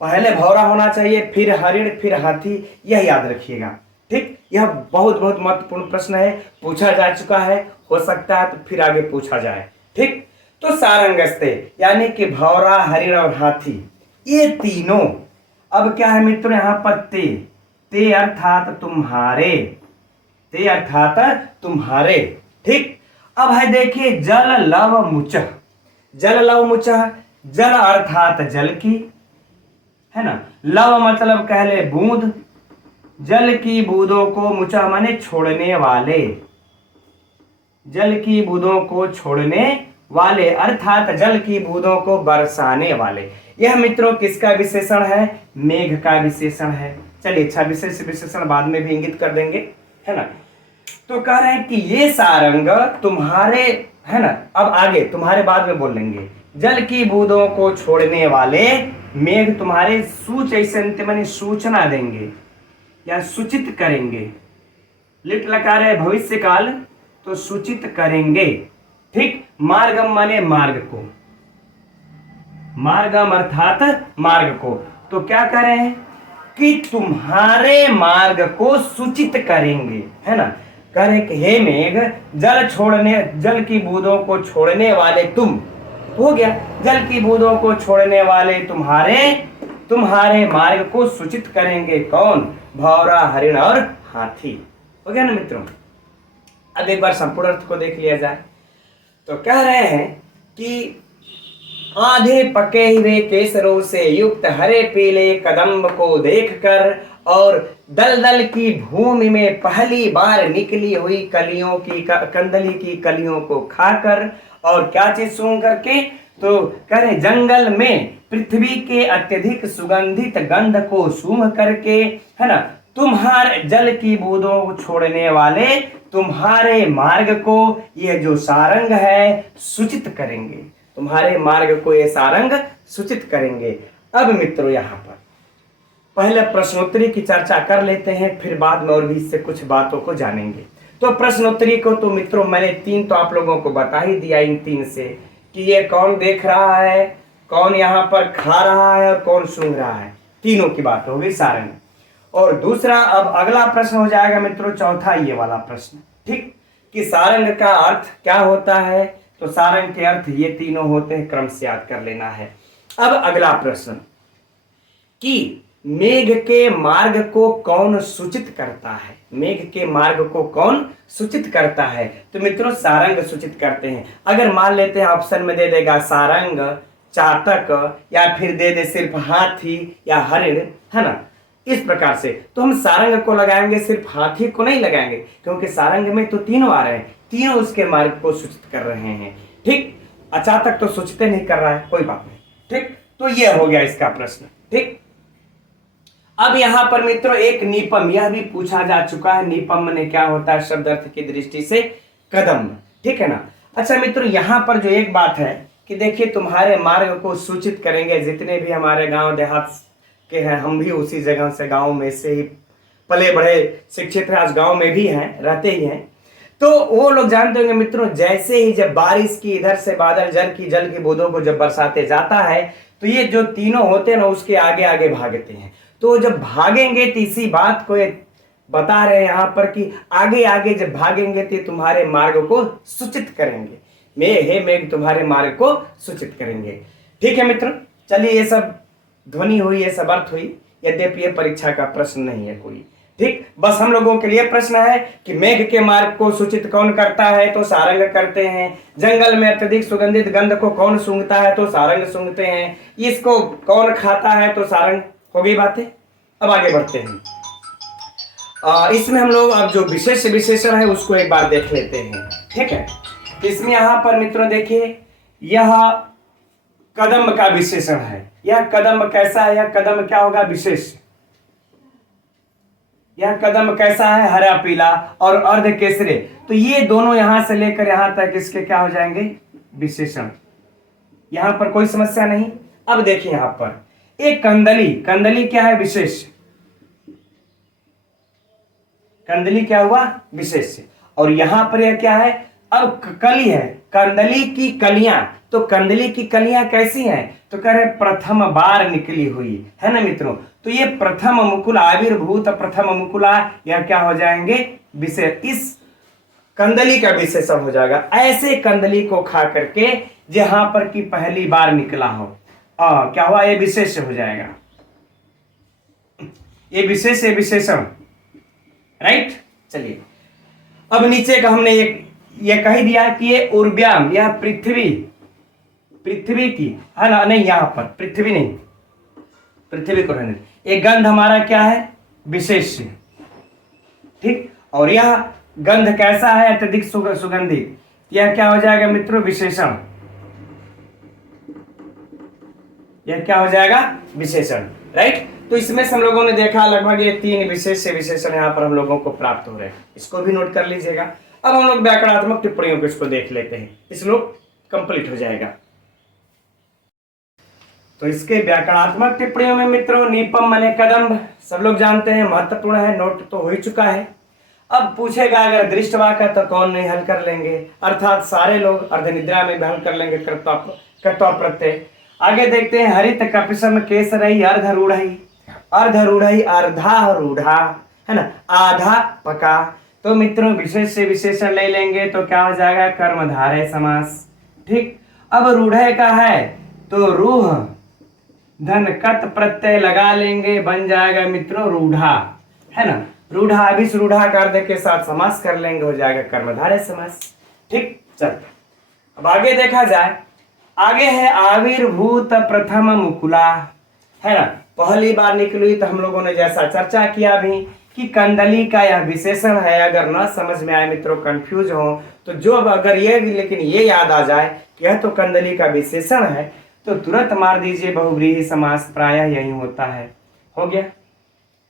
पहले भौरा होना चाहिए, फिर हरिण, फिर हाथी, यह याद रखिएगा, ठीक। यह बहुत बहुत महत्वपूर्ण प्रश्न है, पूछा जा चुका है, हो सकता है तो फिर आगे पूछा जाए, ठीक। तो सारंगस्ते यानी कि भौरा, हरिण और हाथी, ये तीनों। अब क्या है मित्रों, यहाँ पर ते अर्थात तुम्हारे, ते अर्थात तुम्हारे, ठीक। अब है देखिए जल लव मुचः, जल लव मुचः, जल अर्थात जल की, है ना, लव मतलब कह ले बूंद, जल की बूंदों को, मुचः माने छोड़ने वाले, जल की बूंदों को छोड़ने वाले, अर्थात जल की बूंदों को बरसाने वाले। यह मित्रों किसका विशेषण है, मेघ का विशेषण है। चलिए अच्छा, विशेषण बाद में भी इंगित कर देंगे, है ना। तो कह रहे हैं कि ये सारंग तुम्हारे, है ना, अब आगे तुम्हारे बाद में बोल लेंगे, जल की बूंदों को छोड़ने वाले मेघ तुम्हारे सूचयिषन्ति माने सूचना देंगे या सूचित करेंगे, लिट लकार है भविष्य काल, तो सूचित करेंगे, ठीक। मार्गम माने मार्ग को, मार्गम अर्थात मार्ग को, तो क्या कह रहे हैं कि तुम्हारे मार्ग को सूचित करेंगे, है ना। कह रहे कि हे मेघ, जल की बूंदों को छोड़ने वाले तुम, हो गया, जल की बूंदों को छोड़ने वाले तुम्हारे मार्ग को सूचित करेंगे कौन, भौरा, हरिण और हाथी, हो गया ना मित्रों। अब एक बार संपूर्ण अर्थ को देख लिया जाए, तो कह रहे हैं कि आधे पके हुए केसरों से युक्त हरे पीले कदम्ब को देखकर और दलदल की भूमि में पहली बार निकली हुई कलियों की कंदली की कलियों को खाकर और क्या चीज सूंघ करके, तो करे जंगल में पृथ्वी के अत्यधिक सुगंधित गंध को सूंघ करके, है ना, तुम्हारे जल की बूंदों को छोड़ने वाले तुम्हारे मार्ग को ये जो सारंग है सूचित करेंगे, तुम्हारे मार्ग को ये सारंग सूचित करेंगे। अब मित्रों यहाँ पर पहले प्रश्नोत्तरी की चर्चा कर लेते हैं, फिर बाद में और भी इससे कुछ बातों को जानेंगे। तो प्रश्नोत्तरी को तो मित्रों मैंने 3 तो आप लोगों को बता ही दिया, इन 3 से कि ये कौन देख रहा है, कौन यहाँ पर खा रहा है और कौन सूंघ रहा है, तीनों की बात होगी सारंग। और दूसरा अब अगला प्रश्न हो जाएगा मित्रों, चौथा ये वाला प्रश्न, ठीक, कि सारंग का अर्थ क्या होता है। तो सारंग के अर्थ ये तीनों होते हैं, क्रम से याद कर लेना है। अब अगला प्रश्न कि मेघ के मार्ग को कौन सूचित करता है, मेघ के मार्ग को कौन सूचित करता है। तो मित्रों सारंग सूचित करते हैं। अगर मान लेते हैं ऑप्शन में दे देगा सारंग, चातक, या फिर दे दे सिर्फ हाथी या हरिण, है ना, इस प्रकार से, तो हम सारंग को लगाएंगे, सिर्फ हाथी को नहीं लगाएंगे, क्योंकि सारंग में तो तीनों आ रहे हैं, तीनों उसके मार्ग को सूचित कर रहे हैं। ठीक, अचातक तो सूचित नहीं कर रहा है, कोई बात नहीं। ठीक, तो यह हो गया इसका प्रश्न। ठीक, अब यहां पर मित्रों एक निपम यह भी पूछा जा चुका है, निपम ने क्या होता है शब्द अर्थ की दृष्टि से, कदम, ठीक है ना। अच्छा मित्रों यहां पर जो एक बात है कि देखिए तुम्हारे मार्ग को सूचित करेंगे, जितने भी हमारे गांव देहात के हैं, हम भी उसी जगह से, गांव में से ही पले बड़े शिक्षित हैं, आज गांव में भी हैं, रहते ही हैं, तो वो लोग जानते होंगे मित्रों, जैसे ही जब बारिश की इधर से बादल जल की बूंदों को जब बरसाते जाता है, तो ये जो तीनों होते हैं ना उसके आगे आगे भागते हैं। तो जब भागेंगे तो इसी बात को बता रहे हैं यहाँ पर कि आगे आगे जब भागेंगे तो तुम्हारे मार्ग को सूचित करेंगे, मेघ तुम्हारे मार्ग को सूचित करेंगे। ठीक है मित्रों, चलिए ये सब ध्वनि हुई, ये सब अर्थ हुई, यद्यपि ये परीक्षा का प्रश्न नहीं है कोई। ठीक, बस हम लोगों के लिए प्रश्न है कि मेघ के मार्ग को सूचित कौन करता है, तो सारंग करते हैं। जंगल में अत्यधिक सुगंधित गंध को कौन सूंघता है, तो सारंग सूंघते हैं। इसको कौन खाता है, तो सारंग। हो गई बातें, अब आगे बढ़ते हैं। इसमें हम लोग अब जो विशेष विशेषण है उसको एक बार देख लेते हैं। ठीक है, इसमें यहां पर मित्रों देखिए, यह कदम का विशेषण है। यह कदम कैसा है, यह कदम क्या होगा, विशेष। यह कदम कैसा है, हरा पीला और अर्ध केसरे, तो ये दोनों यहां से लेकर यहां तक इसके क्या हो जाएंगे, विशेषण। यहां पर कोई समस्या नहीं। अब देखिए यहां पर एक कंदली, कंदली क्या है, विशेष। कंदली क्या हुआ, विशेष। और यहां पर यह क्या है, अब कली है, कंदली की कलियां। तो कंदली की कलियां कैसी हैं, तो कह रहे प्रथम बार निकली हुई है ना मित्रों। तो ये प्रथम मुकुला, आविर्भूत प्रथम मुकुला, यह क्या हो जाएंगे, विशेष। इस कंदली का विशेषण हो जाएगा। ऐसे कंदली को खा करके जहां पर की पहली बार निकला हो, क्या हुआ, ये विशेष हो जाएगा, ये विशेष, ये विशेषण, राइट। चलिए अब नीचे का हमने ये कह दिया कि ये उर्व्याम, यह पृथ्वी, पृथ्वी की है ना, नहीं यहां पर पृथ्वी नहीं, पृथ्वी को रहने, एक गंध हमारा क्या है, विशेष। ठीक, और यह गंध कैसा है, अत्यधिक सुगंधित, यह क्या हो जाएगा मित्रों, विशेषण। यह क्या हो जाएगा, विशेषण, राइट। तो इसमें से हम लोगों ने देखा लगभग ये 3 विशेष विशेषण यहाँ पर हम लोगों को प्राप्त हो रहे हैं, इसको भी नोट कर लीजिएगा। अब हम लोग व्याकरणात्मक टिप्पणियों को इसको देख लेते हैं, इस लोग कंप्लीट हो जाएगा। तो इसके व्याकरणात्मक टिप्पणियों में मित्रों निपम माने कदम, सब लोग जानते हैं, महत्वपूर्ण है, नोट तो हो ही चुका है। अब पूछेगा अगर दृष्ट वाक्य तो कौन नहीं हल कर लेंगे, अर्थात सारे लोग अर्धनिद्रा में भी हल कर लेंगे, कर्तव्य प्रत्यय। आगे देखते हैं, हरित कपिसम केसरई अर्धरूढ़ई, अर्धरूढ़ई अर्धा रूढ़ा, है ना, आधा पका। तो मित्रों विशेष से विशेषण ले लेंगे तो क्या हो जाएगा, कर्मधारय समास। ठीक, अब रूढ़य का है तो रूह धन कत प्रत्यय लगा लेंगे, बन जाएगा मित्रों रूढ़ा, है ना, रूढ़ा। अब इस रूढ़ा का अर्ध के साथ समास कर लेंगे, हो जाएगा कर्मधारय समास। ठीक, चल अब आगे देखा जाए आगे है आविर्भूत प्रथम मुकुला, है ना, पहली बार निकली। तो हम लोगों ने जैसा चर्चा किया भी कि कंदली का यह विशेषण है। अगर ना समझ में आए मित्रों, कंफ्यूज हो तो जो अगर ये लेकिन ये याद आ जाए कि यह तो कंदली का विशेषण है तो तुरंत मार दीजिए बहुव्रीहि समास प्रायः यही होता है। हो गया।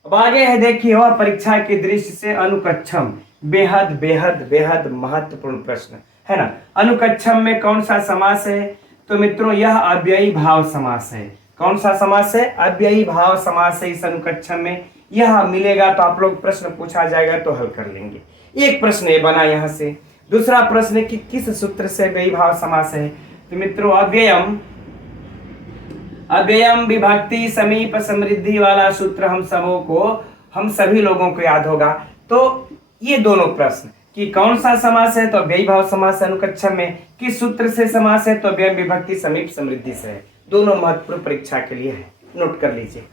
अब आगे है देखिए, वह परीक्षा की दृष्टि से अनुकच्छम, बेहद बेहद बेहद महत्वपूर्ण प्रश्न है ना। अनुकच्छम में कौन सा समास है? तो मित्रों यह अव्ययी भाव समास है। कौन सा समास है? अव्ययी भाव समास है इस अनुकच्छम में। यह मिलेगा तो आप लोग प्रश्न पूछा जाएगा तो हल कर लेंगे। एक प्रश्न ये बना यहां से। दूसरा प्रश्न है कि किस सूत्र से अव्ययी भाव समास है? तो मित्रों अव्ययम अव्ययम विभक्ति समीप समृद्धि वाला सूत्र हम सभी लोगों को याद होगा। तो ये दोनों प्रश्न कि कौन सा समास है तो अव्ययी भाव समास है अनुकच्छम में, किस सूत्र से समास है तो अव्ययम विभक्ति समीप समृद्धि से है। दोनों महत्वपूर्ण परीक्षा के लिए है, नोट कर लीजिए।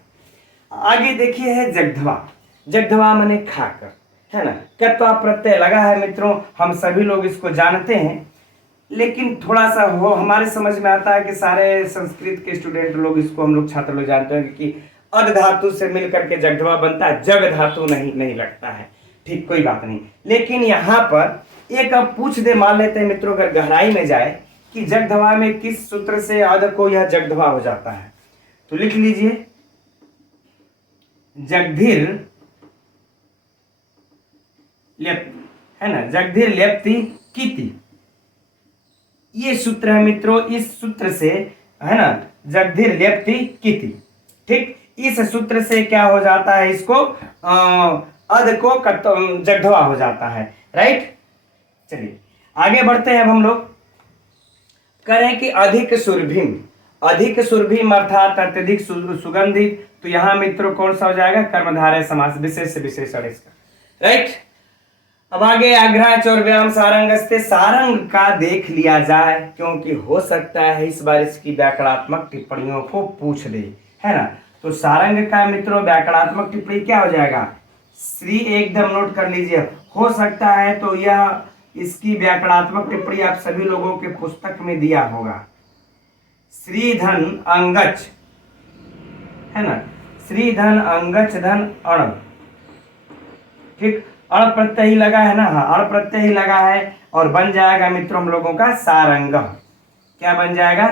आगे देखिए है जगधवा। जगधवा माने खाकर, है ना। कर्तवा प्रत्यय लगा है मित्रों, हम सभी लोग इसको जानते हैं, लेकिन थोड़ा सा हो हमारे समझ में आता है कि सारे संस्कृत के स्टूडेंट लोग इसको, हम लोग छात्र लोग जानते हैं कि अध धातु से मिलकर के जगधवा बनता है, जग धातु नहीं लगता है। ठीक, कोई बात नहीं। लेकिन यहाँ पर एक अब पूछ दे, मान लेते हैं मित्रों अगर गहराई में जाए कि जगधवा में किस सूत्र से अध को यह जगधवा हो जाता है, तो लिख लीजिए जगधीर लेप, है ना, जगधीर लेप्ति कीति, ये सूत्र है मित्रों। इस सूत्र से, है ना, जगधीर लेप्ति कीति, ठीक, इस सूत्र से क्या हो जाता है, इसको अध को जगधवा हो जाता है। राइट, चलिए आगे बढ़ते हैं। अब हम लोग करें कि अधिक सुरभिम, अधिक सुरभिम अर्थात अत्यधिक सुगंधित, तो यहां मित्रों कौन सा हो जाएगा? कर्मधारय समास, विशेष विशेषण इसका। राइट, अब आगे आग्रह और व्यायाम सारंगस्ते, सारंग का देख लिया जाए क्योंकि हो सकता है इस बार इसकी व्याकरणात्मक टिप्पणियों को पूछ दे, है ना। तो सारंग का मित्रों व्याकरणात्मक टिप्पणी क्या हो जाएगा? श्री, एकदम नोट कर लीजिए। हो सकता है तो यह इसकी व्याकरणात्मक टिप्पणी आप सभी लोगों के पुस्तक में दिया होगा। श्रीधन अंगच, है ना, श्रीधन अंगच धन अण, ठीक, अण प्रत्यय ही लगा है ना, हाँ अण प्रत्यय ही लगा है और बन जाएगा मित्रों हम लोगों का सारंग। क्या बन जाएगा?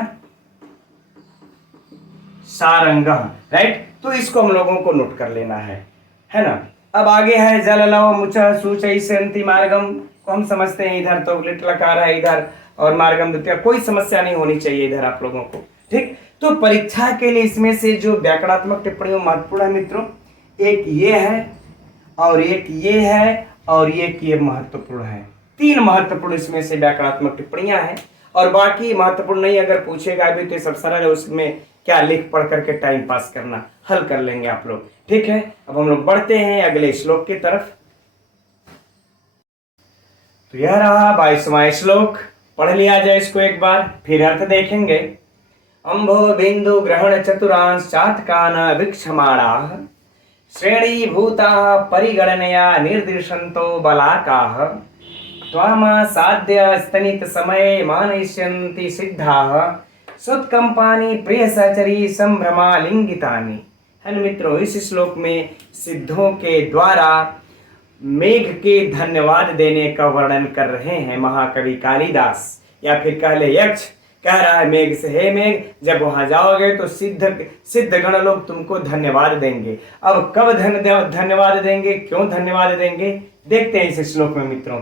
सारंग। राइट, तो इसको हम लोगों को नोट कर लेना है ना। अब आगे है जल लव मुच सूच संति मार्गम को हम समझते हैं, इधर तो लिट लकार है इधर और मार्गम द्वितीय, कोई समस्या नहीं होनी चाहिए इधर आप लोगों को। ठीक, तो परीक्षा के लिए इसमें से जो व्याकरणात्मक टिप्पणियों महत्वपूर्ण है मित्रों, एक ये है और एक ये है और एक ये महत्वपूर्ण है। तीन महत्वपूर्ण इसमें से व्याकरणात्मक टिप्पणियां हैं और बाकी महत्वपूर्ण नहीं। अगर पूछेगा अभी तो सब सरल है, उसमें क्या लिख पढ़ करके टाइम पास करना, हल कर लेंगे आप लोग। ठीक है, अब हम लोग बढ़ते हैं अगले श्लोक की तरफ। तो यह रहा 22वां श्लोक, पढ़ लिया जाए इसको एक बार, फिर अर्थ देखेंगे। अंभो बिंदु ग्रहण चतुरांश चातकान वीक्षमाणाः श्रेणीभूताः परिगणनया निर्दिशन्तो बलाकाः त्वामासाद्य स्तनित समये मानयिष्यन्ति सिद्धाः सुत्कंपानि प्रिय सहचरी संभ्रमा लिंगितानि। है न मित्रों, इस श्लोक में सिद्धों के द्वारा मेघ के धन्यवाद देने का वर्णन कर रहे हैं महाकवि कालिदास, या फिर कह ले यक्ष कह रहा है मेघ से, हे मेघ जब वहां जाओगे तो सिद्ध गण लोग तुमको धन्यवाद देंगे। अब कब धन्यवाद देंगे, क्यों धन्यवाद देंगे, देखते हैं इस श्लोक में मित्रों।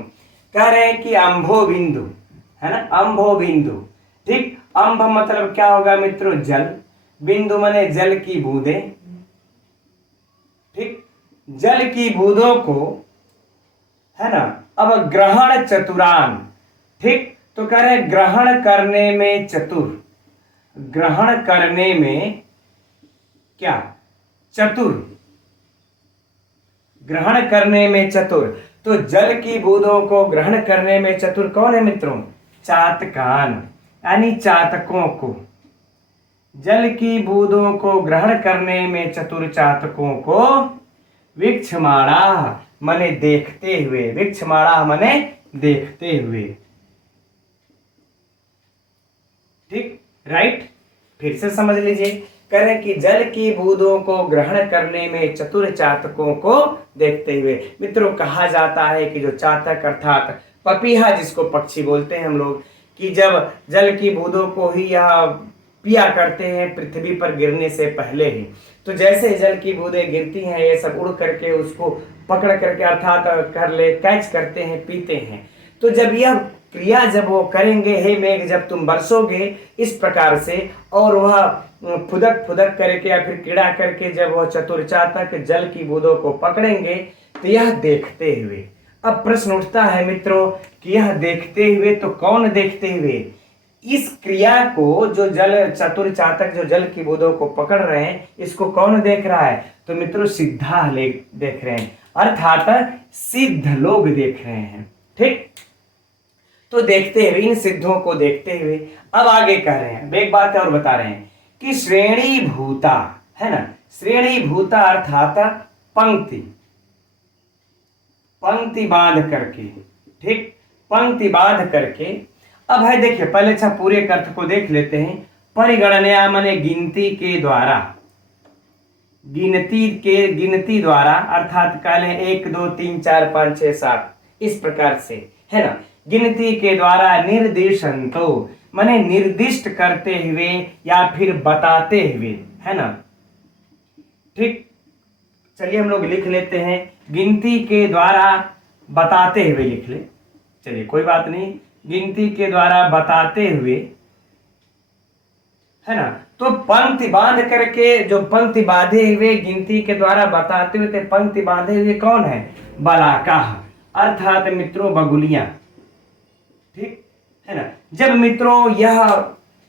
कह रहे हैं कि अंभो बिंदु, है ना, अंभो बिंदु, ठीक, अंभ मतलब क्या होगा मित्रों? जल, बिंदु माने जल की बूंदें, ठीक, जल की बूंदों को, है ना। अब ग्रहण चतुरान, ठीक, तो कह रहे ग्रहण करने में चतुर, ग्रहण करने में क्या? चतुर, ग्रहण करने में चतुर। तो जल की बूंदों को ग्रहण करने में चतुर कौन है मित्रों? चातकान, यानी चातकों को, जल की बूंदों को ग्रहण करने में चतुर चातकों को वीक्षमाणा मने देखते हुए, वीक्षमाणा मने देखते हुए, ठीक, राइट, फिर से समझ लीजिए। कह रहे कि जल की बूंदों को ग्रहण करने में चतुर चातकों को देखते हुए। मित्रों, कहा जाता है कि जो चातक अर्थात पपीहा, जिसको पक्षी बोलते हैं हम लोग, कि जब जल की बूंदों को ही यह पिया करते हैं पृथ्वी पर गिरने से पहले ही, तो जैसे जल की बूंदें गिरती हैं ये सब उड़ करके उसको पकड़ करके अर्थात कर ले कैच करते हैं, पीते हैं। तो जब यह क्रिया जब वो करेंगे, हे मेघ जब तुम बरसोगे इस प्रकार से, और वह फुदक फुदक करके या फिर कीड़ा करके जब वह चतुर्चातक जल की बूंदों को पकड़ेंगे, तो यह देखते हुए। अब प्रश्न उठता है मित्रों कि यह देखते हुए तो कौन देखते हुए? इस क्रिया को जो जल चतुर्चातक जो जल की बूंदों को पकड़ रहे हैं, इसको कौन देख रहा है? तो मित्रों सिद्धा देख रहे हैं, अर्थात सिद्ध लोग देख रहे हैं। ठीक, तो देखते हुए, इन सिद्धों को देखते हुए अब आगे कह रहे हैं, एक बात और बता रहे हैं कि श्रेणी भूता, है ना, श्रेणी भूता अर्थात पंक्ति, पंक्ति बांध करके। ठीक, पंक्ति बांध करके। अब है देखिए, पहले अच्छा पूरे अर्थ को देख लेते हैं। परिगणना माने गिनती के द्वारा, गिनती द्वारा अर्थात काले 1 2 3 4 5 6 7 इस प्रकार से, है ना, गिनती के द्वारा निर्देशन, तो माने निर्दिष्ट करते हुए या फिर बताते हुए, है ना। ठीक, चलिए हम लोग लिख लेते हैं, गिनती के द्वारा बताते हुए लिख ले, चलिए कोई बात नहीं, गिनती के द्वारा बताते हुए, है ना। तो पंक्ति बांध करके, जो पंक्ति बांधे हुए गिनती के द्वारा बताते हुए, पंक्ति बांधे हुए कौन है? बलाकाह अर्थात मित्रों बगुलियां। ठीक है ना। जब मित्रों यह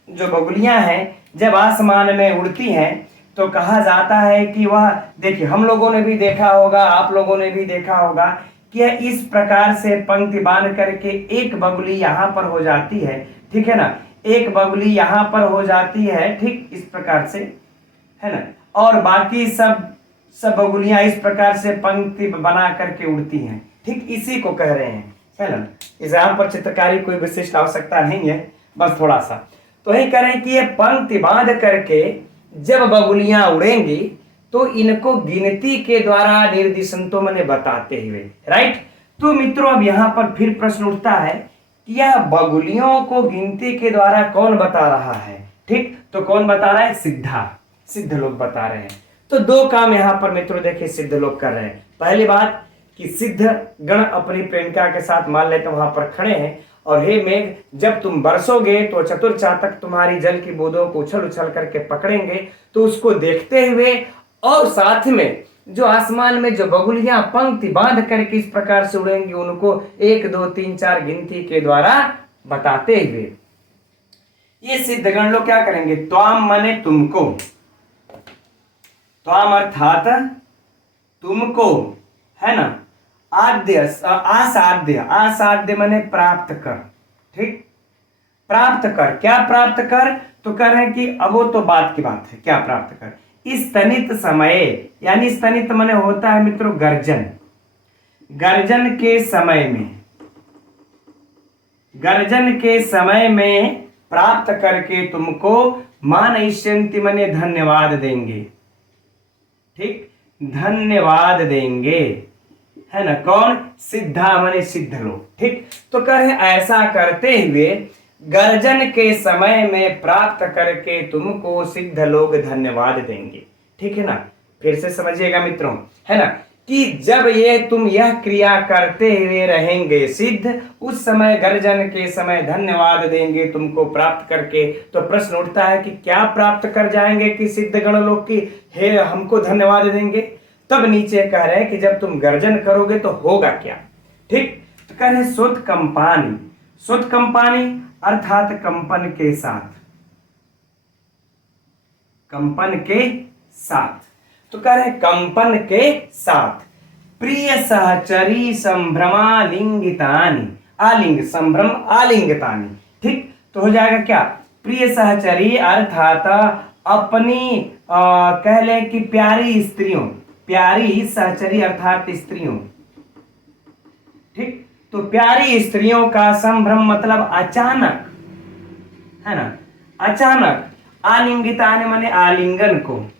जो बगुलियां हैं जब आसमान में उड़ती हैं, तो कहा जाता है कि वह, देखिए हम लोगों ने भी देखा होगा, आप लोगों ने भी देखा होगा कि इस प्रकार से पंक्ति बांध करके एक बगुली यहाँ पर हो जाती है, ठीक है ना, एक बगुली यहाँ पर हो जाती है, ठीक इस प्रकार से, है ना, और बाकी सब बगुलियां इस प्रकार से पंक्ति बना करके उड़ती हैं। ठीक इसी को कह रहे हैं, है ना। इस यहाँ पर चित्रकारी कोई विशिष्ट आवश्यकता नहीं है, बस थोड़ा सा तो यही कह रहे हैं कि ये पंक्ति बांध करके जब बगुलियां उड़ेंगी तो इनको गिनती के द्वारा निर्देशनों मैंने बताते हुए, राइट। तो मित्रों अब यहाँ पर फिर प्रश्न उठता है कि यह बगुलियों को गिनती के द्वारा कौन बता रहा है? ठीक, तो कौन बता रहा है? सिद्ध लोग बता रहे हैं। तो दो काम यहाँ पर मित्रों देखिए सिद्ध लोग कर रहे हैं। पहली बात कि सिद्ध गण अपनी प्रेमिका के साथ मान लेते वहां पर खड़े हैं, और हे मेघ जब तुम बरसोगे तो चतुर्चातक तुम्हारी जल की बूंदों को उछल उछल करके पकड़ेंगे, तो उसको देखते हुए और साथ में जो आसमान में जो बगुलियां पंक्ति बांध करके इस प्रकार से उड़ेंगी, उनको 1 2 3 4 गिनती के द्वारा बताते हुए ये सिद्धगण लोग क्या करेंगे? त्वाम माने तुमको, त्वाम अर्थात तुमको, है ना, आद्य आसाध्य माने प्राप्त कर। ठीक, प्राप्त कर, क्या प्राप्त कर? तो कह रहे हैं कि अब वो तो बात की बात है, क्या प्राप्त कर? इस तनित समय, यानी स्तनित माने होता है मित्रों गर्जन, गर्जन के समय में, गर्जन के समय में प्राप्त करके तुमको मानयिष्यन्ति माने धन्यवाद देंगे। ठीक, धन्यवाद देंगे, है ना, कौन? सिद्धा माने सिद्ध लोग। ठीक, तो कह रहे ऐसा करते हुए गर्जन के समय में प्राप्त करके तुमको सिद्ध लोग धन्यवाद देंगे। ठीक है ना, फिर से समझिएगा मित्रों, है ना, कि जब ये तुम यह क्रिया करते हुए रहेंगे सिद्ध, उस समय गर्जन के समय धन्यवाद देंगे तुमको प्राप्त करके। तो प्रश्न उठता है कि क्या प्राप्त कर जाएंगे कि सिद्ध गण लोग की हे हमको धन्यवाद देंगे? तब नीचे कह रहे हैं कि जब तुम गर्जन करोगे तो होगा क्या? ठीक, तो कह रहे स्वोत्कंपानि, स्वोत्कंपानि अर्थात कंपन के साथ, कंपन के साथ। तो कह रहे कंपन के साथ प्रिय सहचरी संभ्रमालिंगितानि, आलिंग संभ्रम आलिंगितानि। ठीक, तो हो जाएगा क्या? प्रिय सहचरी अर्थात अपनी कह ले कि प्यारी स्त्रियों, प्यारी सहचरी अर्थात स्त्रियों। ठीक, तो प्यारी स्त्रियों का संभ्रम मतलब अचानक, है ना, अचानक, आलिंगितानि माने आलिंगन को,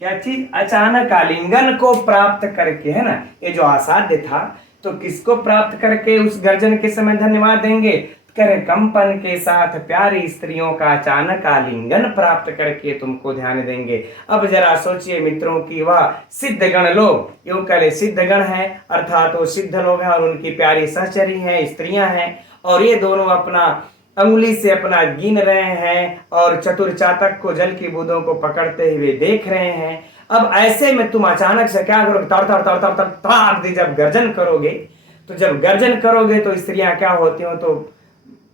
क्या चीज, अचानक आलिंगन को प्राप्त करके, है ना, ये जो असाध्य था तो किसको प्राप्त करके उस गर्जन के समय धन्यवाद देंगे, करे कंपन के साथ प्यारी स्त्रियों का अचानक आलिंगन प्राप्त करके तुमको ध्यान देंगे। अब जरा सोचिए मित्रों कि वह सिद्ध गण लोग, यूं कहे सिद्ध गण है अर्थात वो सिद्ध लोग हैं और उनकी प्यारी सहचरी हैं, स्त्रियां हैं, और ये दोनों अपना अंगुली से अपना गिन रहे हैं और चतुर चातक को, जल की बूंदों को पकड़ते हुए देख रहे हैं। अब ऐसे में तुम अचानक से क्या करोगे, तर तर तर तर तर ताक दी जब गर्जन करोगे, तो जब गर्जन करोगे तो स्त्रियां क्या होती हो, तो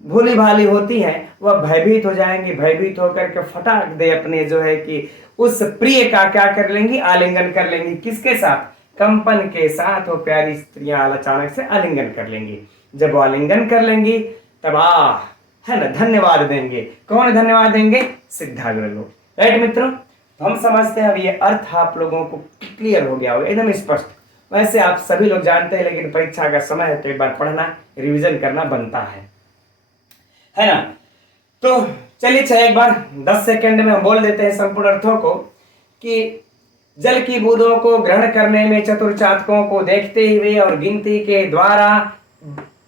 भोली भाली होती हैं, वह भयभीत हो जाएंगी, भयभीत होकर के फटाक दे अपने जो है कि उस प्रिय का क्या कर लेंगी, आलिंगन कर लेंगी, किसके साथ, कंपन के साथ वो प्यारी स्त्रियां अचानक से आलिंगन कर लेंगी। जब वो आलिंगन कर लेंगी तब है ना धन्यवाद देंगे। कौन धन्यवाद देंगे, सिद्धाग्र लोग। राइट मित्रों, तो हम समझते हैं अब ये अर्थ आप लोगों को क्लियर हो गया हो, एकदम स्पष्ट। वैसे आप सभी लोग जानते हैं, लेकिन परीक्षा का समय है तो एक बार पढ़ना, रिवीजन करना बनता है ना। तो चलिए एक बार 10 सेकंड में हम बोल देते हैं संपूर्ण अर्थों को कि जल की बूंदों को ग्रहण करने में चतुर चातकों को देखते हुए और गिनती के द्वारा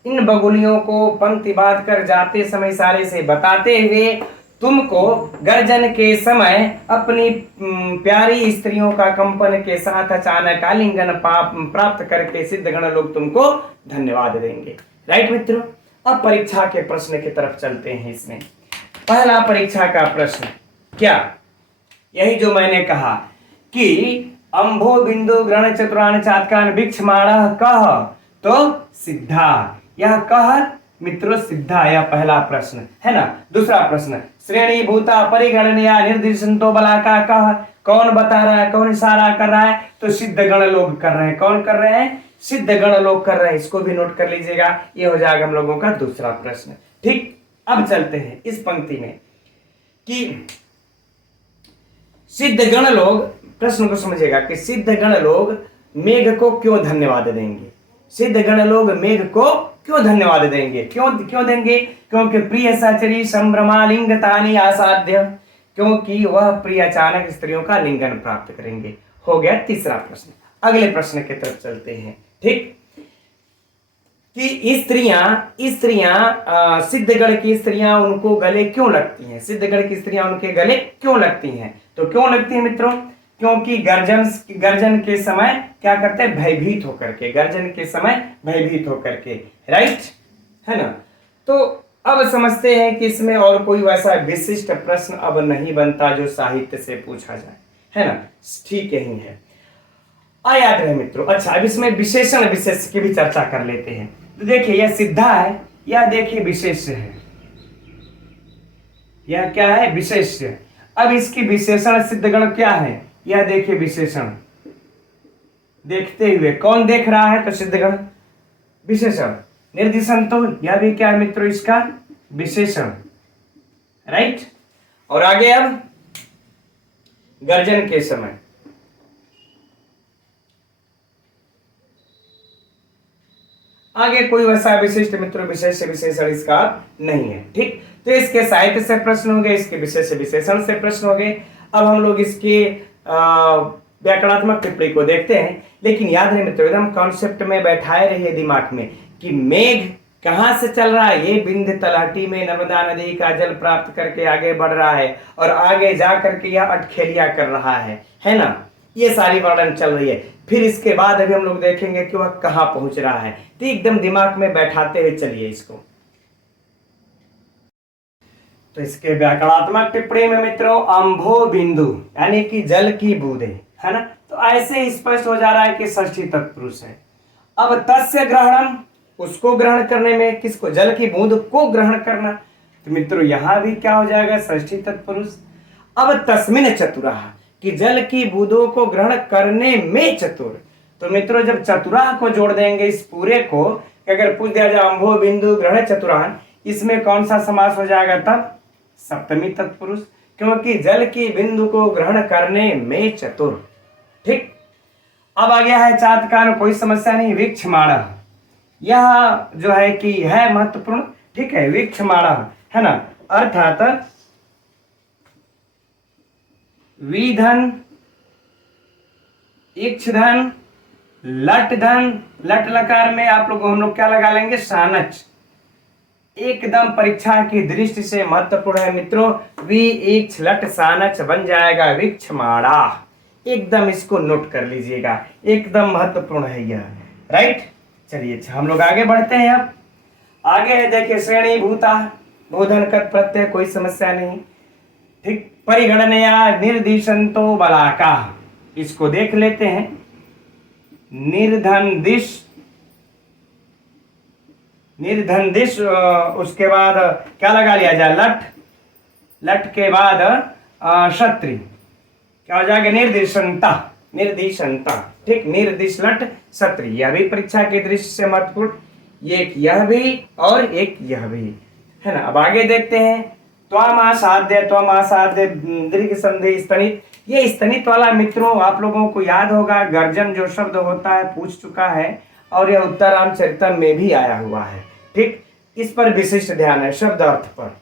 इन बगुलियों को पंक्ति बांध कर जाते समय इशारे से बताते हुए तुमको गर्जन के समय अपनी प्यारी स्त्रियों का कंपन के साथ अचानक आलिंगन प्राप्त करके सिद्ध गण लोग तुमको धन्यवाद देंगे। राइट मित्रों, अब परीक्षा के प्रश्न की तरफ चलते हैं। इसमें पहला परीक्षा का प्रश्न क्या, यही जो मैंने कहा कि अंभो बिंदु ग्रहण चतुरान चातकान वीक्षमाणः कः, तो सिद्धा, यह कह मित्रों सिद्धा, यह पहला प्रश्न है ना। दूसरा प्रश्न, श्रेणी भूता परिगणनया निर्दिशंतो बलाका कह, कौन बता रहा है, कौन इशारा कर रहा है, तो सिद्ध गण लोग कर रहे हैं। कौन कर रहे हैं, सिद्ध गण लोग कर रहे हैं। इसको भी नोट कर लीजिएगा, ये हो जाएगा हम लोगों का दूसरा प्रश्न। ठीक, अब चलते हैं इस पंक्ति में कि सिद्ध गण लोग, प्रश्न को समझिएगा कि सिद्ध गण लोग मेघ को क्यों धन्यवाद देंगे, सिद्ध गण लोग मेघ को क्यों धन्यवाद देंगे, क्यों देंगे, क्योंकि प्रिय सहचरी संभ्रमालिंगतानि आसाध्य, क्योंकि वह प्रिय अचानक स्त्रियों का लिंगन प्राप्त करेंगे। हो गया तीसरा प्रश्न। अगले प्रश्न की तरफ चलते हैं। ठीक, कि स्त्रियां सिद्धगढ़ की स्त्रियां उनको गले क्यों लगती हैं, सिद्धगढ़ की स्त्रियां उनके गले क्यों लगती हैं, तो क्यों लगती हैं मित्रों, क्योंकि गर्जन के समय क्या करते हैं, भयभीत होकर के, गर्जन के समय भयभीत होकर के। राइट, है ना। तो अब समझते हैं कि इसमें और कोई वैसा विशिष्ट प्रश्न अब नहीं बनता जो साहित्य से पूछा जाए, है ना। ठीक यही है, याद रहे मित्रों। अच्छा, अब इसमें विशेषण विशेष की भी चर्चा कर लेते हैं। तो देखिए यह सिद्धा है, यह देखिए विशेष है, यह क्या है, विशेष। अब इसकी विशेषण सिद्धगण क्या है, यह देखिए विशेषण, देखते हुए कौन देख रहा है, तो सिद्धगण। विशेषण निर्दिशन, तो यह भी क्या है मित्रों, इसका विशेषण। राइट, और आगे अब गर्जन के समय, आगे कोई वैसा विशिष्ट मित्रों विशेष विशेषण इसका नहीं है। ठीक, तो इसके साहित्य से प्रश्न हो गए, इसके विशेष विशेषण से प्रश्न हो गए। अब हम लोग इसके व्याकरणात्मक टिप्पणी को देखते हैं। लेकिन याद रहे मित्रों, एकदम कॉन्सेप्ट में बैठाए रहिए दिमाग में कि मेघ कहां से चल रहा है, ये बिंद तलहटी में नर्मदा नदी का जल प्राप्त करके आगे बढ़ रहा है और आगे जा करके यह अटखेलिया कर रहा है ना। ये सारी वर्णन चल रही है। फिर इसके बाद अभी हम लोग देखेंगे कि वह कहां पहुंच रहा है। तो एकदम दिमाग में बैठाते हुए चलिए इसको। तो इसके व्याकरणात्मक टिप्पणी में मित्रों अंभो बिंदु यानी कि जल की बूंदें, है ना। तो ऐसे ही स्पष्ट हो जा रहा है कि षष्ठी तत्पुरुष है। अब तस्य ग्रहणम, उसको ग्रहण करने में, किसको, जल की बूंद को ग्रहण करना। तो मित्रों यहां भी क्या हो जाएगा, षष्ठी तत्पुरुष। अब तस्मिन चतुराः, कि जल की बूंदों को ग्रहण करने में चतुर। तो मित्रों जब चतुराः को जोड़ देंगे इस पूरे को, अगर पूछ दिया जाए अंभो बिंदु ग्रहण चतुरान, इसमें कौन सा समास हो जाएगा, तब सप्तमी तत्पुरुष, क्योंकि जल की बिंदु को ग्रहण करने में चतुर। ठीक, अब आ गया है चातकान, कोई समस्या नहीं। वीक्षमाणः, यह जो है कि है महत्वपूर्ण, ठीक है, वीक्षमाणः, है ना। अर्थात विधन, इक्षधन, लट धन, लट लकार में आप लोग हम लोग क्या लगा लेंगे, सानच। एकदम परीक्षा की दृष्टि से महत्वपूर्ण है मित्रों। वि इक्ष लट सानच बन जाएगा विक्षमाणा। एकदम इसको नोट कर लीजिएगा, एकदम महत्वपूर्ण है यह। राइट, चलिए अच्छा हम लोग आगे बढ़ते हैं। अब आगे है देखिए श्रेणी भूता, बोधन कत प्रत्यय, कोई समस्या नहीं। ठीक, परिगणनया निर्दिशंतो बलाका, इसको देख लेते हैं। निर्धन दिश, निर्धन दिश, उसके बाद क्या लगा लिया जाए, लट, लट के बाद क्षत्रि, क्या हो जाएगा, निर्दिशंता, निर्दिशंता। ठीक, निर्दिश लट क्षत्रि, यह भी परीक्षा की दृष्टि से महत्वपूर्ण, एक यह भी और एक यह भी है ना। अब आगे देखते हैं। त्वामासाद्य, त्वामासाद्य दीर्घ संधि स्तनित, ये स्तनित वाला मित्रों आप लोगों को याद होगा, गर्जन जो शब्द होता है पूछ चुका है और यह उत्तर रामचरितम में भी आया हुआ है। ठीक, इस पर विशिष्ट ध्यान है, शब्द अर्थ पर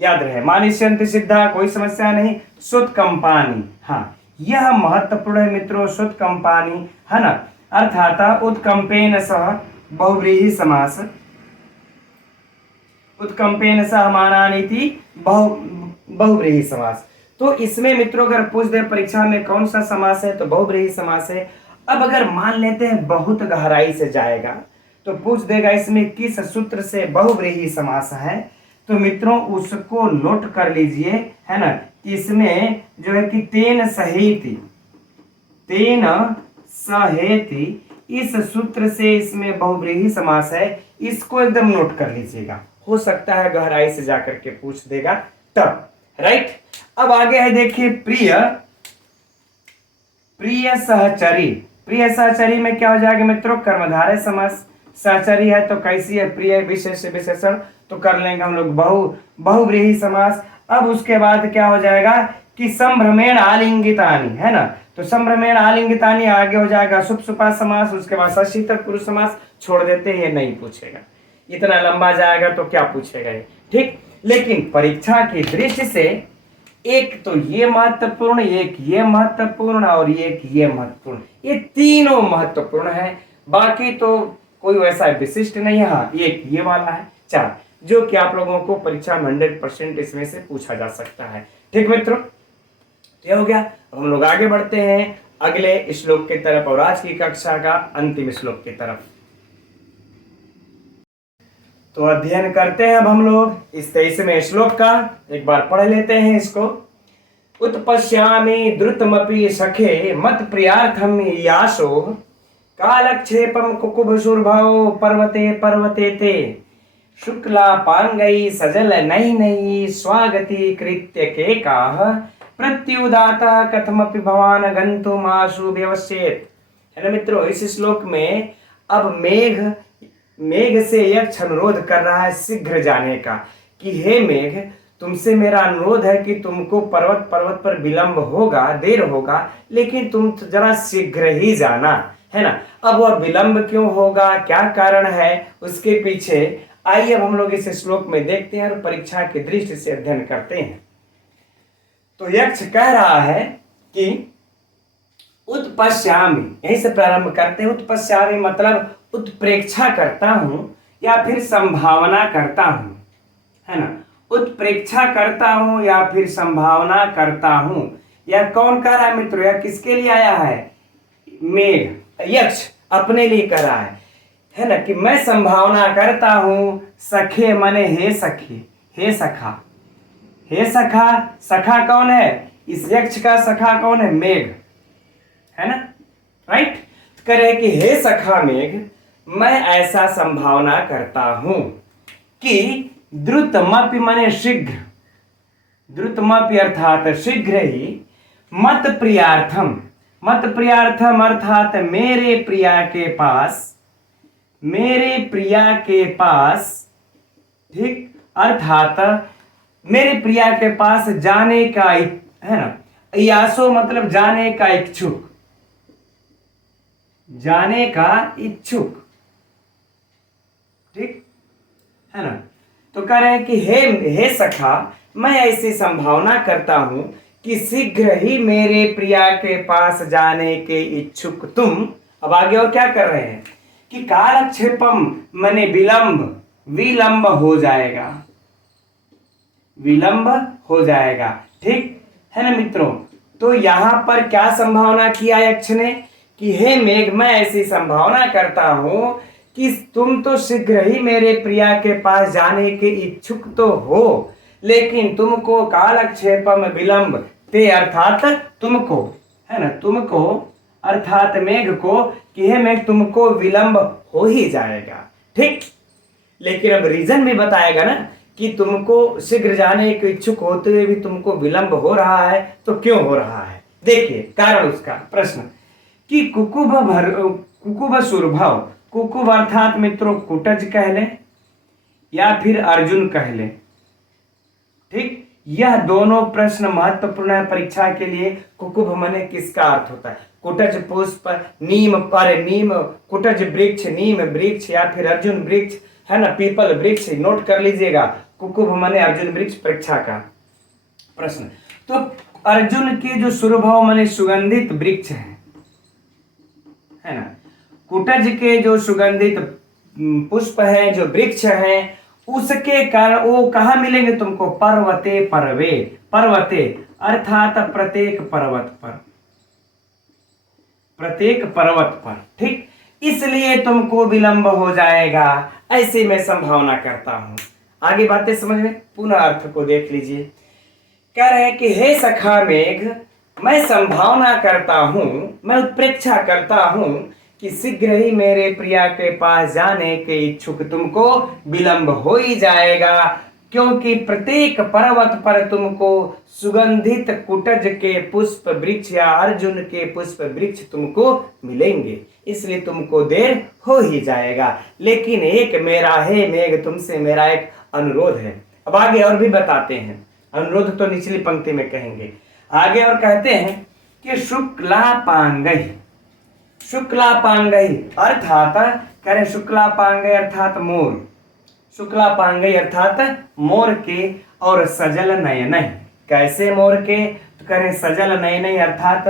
याद रहे। मानिष्यन्ति सिद्धा, कोई समस्या नहीं। सुतकंपानी, हाँ यह महत्वपूर्ण है मित्रों, सुतकंपानी है ना, अर्थात उत्कंपेन सह बहुव्रीहि समास, उत्कंपेन सह मानानीति बहुव्रीहि समास। तो इसमें मित्रों अगर पूछ दे परीक्षा में कौन सा समास है तो बहुव्रीहि समास है। अब अगर मान लेते हैं बहुत गहराई से जाएगा तो पूछ देगा इसमें किस सूत्र से बहुव्रीहि समास है, तो मित्रों उसको नोट कर लीजिए है ना, कि इसमें जो है कि तेन सहेति, तेन सहेति, इस सूत्र से इसमें बहुव्रीहि समास है, इसको एकदम नोट कर लीजिएगा। हो सकता है गहराई से जाकर के पूछ देगा तब। राइट, अब आगे है देखिए प्रिय, प्रिय सहचरी, प्रिय सहचरी में क्या हो जाएगा मित्रों, कर्मधारय समास। सहचरी है तो कैसी है, प्रिय विशेष विशेषण, तो कर लेंगे हम लोग बहुव्रीहि समास। अब उसके बाद क्या हो जाएगा कि संभ्रमेण आलिंगितानि, है ना, तो संभ्रमेण आलिंगितानि आगे हो जाएगा सुप्सुपा समास। उसके बाद षष्ठी तत्पुरुष समास छोड़ देते हैं, नहीं पूछेगा, इतना लंबा जाएगा तो क्या पूछेगा ये। ठीक, लेकिन परीक्षा की दृष्टि से एक तो ये महत्वपूर्ण, एक ये महत्वपूर्ण और एक ये महत्वपूर्ण, ये तीनों महत्वपूर्ण है, बाकी तो कोई वैसा विशिष्ट नहीं है। हाँ, एक ये वाला है, चार, जो कि आप लोगों को परीक्षा में 100% इसमें से पूछा जा सकता है। ठीक मित्रों, ये हो गया। अब हम लोग आगे बढ़ते हैं अगले श्लोक की तरफ और आज की कक्षा का अंतिम श्लोक की तरफ। तो अध्ययन करते हैं अब हम लोग इस 23वें श्लोक का, एक बार पढ़ लेते हैं इसको। उत्पश्यामि द्रुतमपि सखे मत प्रियार्थम यासो, कालक्षेपम कुकुभशुर्भौ पर्वते पर्वते ते, शुक्ला पांगई सजल नहीं नहीं स्वागति कृत्य के काह, प्रत्युदाता कथमपि भवान गंतुम आशु व्यवस्येत। है ना मित्रों, इस श्लोक में अब मेघ से यक्ष अनुरोध कर रहा है शीघ्र जाने का, कि हे मेघ तुमसे मेरा अनुरोध है कि तुमको पर्वत पर विलंब होगा, देर होगा, लेकिन तुम जरा शीघ्र ही जाना, है ना। अब वह विलंब क्यों होगा, क्या कारण है उसके पीछे, आइए अब हम लोग इस श्लोक में देखते हैं और परीक्षा की दृष्टि से अध्ययन करते हैं। तो यक्ष कह रहा है कि उत्पश्यामि, यहीं से प्रारंभ करते हैं। उत्पश्यामि मतलब उत्प्रेक्षा करता हूं या फिर संभावना करता हूं, है ना, उत्प्रेक्षा करता हूं या फिर संभावना करता हूं। यह कौन कह रहा है मित्रों, यह किसके लिए आया है, मेघ, यक्ष अपने लिए कर रहा है ना, कि मैं संभावना करता हूं, सखे मने हे सखी, हे सखा, हे सखा, सखा कौन है, इस यक्ष का सखा कौन है, मेघ, है ना। राइट, करे कि हे सखा मेघ, मैं ऐसा संभावना करता हूं कि द्रुतमपि मने शीघ्र, द्रुतमपि अर्थात शीघ्र ही, मत प्रियार्थम, मत प्रियार्थम अर्थात मेरे प्रिया के पास, मेरे प्रिया के पास, ठीक, अर्थात मेरे प्रिया के पास जाने का, है ना, यासो मतलब जाने का इच्छुक, जाने का इच्छुक, ठीक है ना। तो कह रहे हैं कि हे सखा, मैं ऐसी संभावना करता हूं कि शीघ्र ही मेरे प्रिया के पास जाने के इच्छुक तुम। अब आगे और क्या कर रहे हैं कि कालक्षेपम मने विलंब हो जाएगा, विलंब हो जाएगा। ठीक है ना मित्रों। तो यहां पर क्या संभावना किया यक्ष ने कि हे मेघ, मैं ऐसी संभावना करता हूं कि तुम तो शीघ्र ही मेरे प्रिया के पास जाने के इच्छुक तो हो, लेकिन तुमको कालक्षेपम विलंब ते, अर्थात तुमको, है ना, तुमको अर्थात मेघ को, कि हे मेघ तुमको विलंब हो ही जाएगा। ठीक, लेकिन अब रीजन भी बताएगा ना कि तुमको शीघ्र जाने के इच्छुक होते हुए भी तुमको विलंब हो रहा है, तो क्यों हो रहा है। देखिए कारण उसका प्रश्न कि कुकुब सुरभव, कुकुब अर्थात मित्रों कुटज कह लें या फिर अर्जुन कह लें। ठीक, यह दोनों प्रश्न महत्वपूर्ण है परीक्षा के लिए। कुकुब माने किसका अर्थ होता है, कुटज पुष्प, नीम पर नीम, कुटज वृक्ष, नीम वृक्ष या फिर अर्जुन वृक्ष, है ना, पीपल वृक्ष, नोट कर लीजिएगा। कुकुब माने अर्जुन वृक्ष, परीक्षा का प्रश्न। तो अर्जुन के जो सुरभव माने सुगंधित वृक्ष है ना, कुटज के जो सुगंधित पुष्प है, जो वृक्ष है, उसके कारण वो कहाँ मिलेंगे तुमको, पर्वते पर्वे, पर्वते अर्थात प्रत्येक पर्वत पर, प्रत्येक पर्वत पर। ठीक, इसलिए तुमको विलंब हो जाएगा, ऐसी मैं संभावना करता हूं। आगे बातें समझ में, पुनः अर्थ को देख लीजिए। कह रहे हैं कि हे सखा मेघ, मैं संभावना करता हूं, मैं उत्प्रेक्षा करता हूं कि शीघ्र ही मेरे प्रिया के पास जाने के इच्छुक तुमको विलंब हो ही जाएगा, क्योंकि प्रत्येक पर्वत पर तुमको सुगंधित कुटज के पुष्प वृक्ष या अर्जुन के पुष्प वृक्ष तुमको मिलेंगे, इसलिए तुमको देर हो ही जाएगा। लेकिन एक मेरा, हे मेघ, तुमसे मेरा एक अनुरोध है। अब आगे और भी बताते हैं, अनुरोध तो निचली पंक्ति में कहेंगे। आगे और कहते हैं कि शुक्लापांगई, शुक्लापांगई अर्थात, कह रहे शुक्लापांगई अर्थात मोर, शुक्लापांगई अर्थात मोर के, और सजल नयन। कैसे मोर के, तो कह रहे सजल नयन अर्थात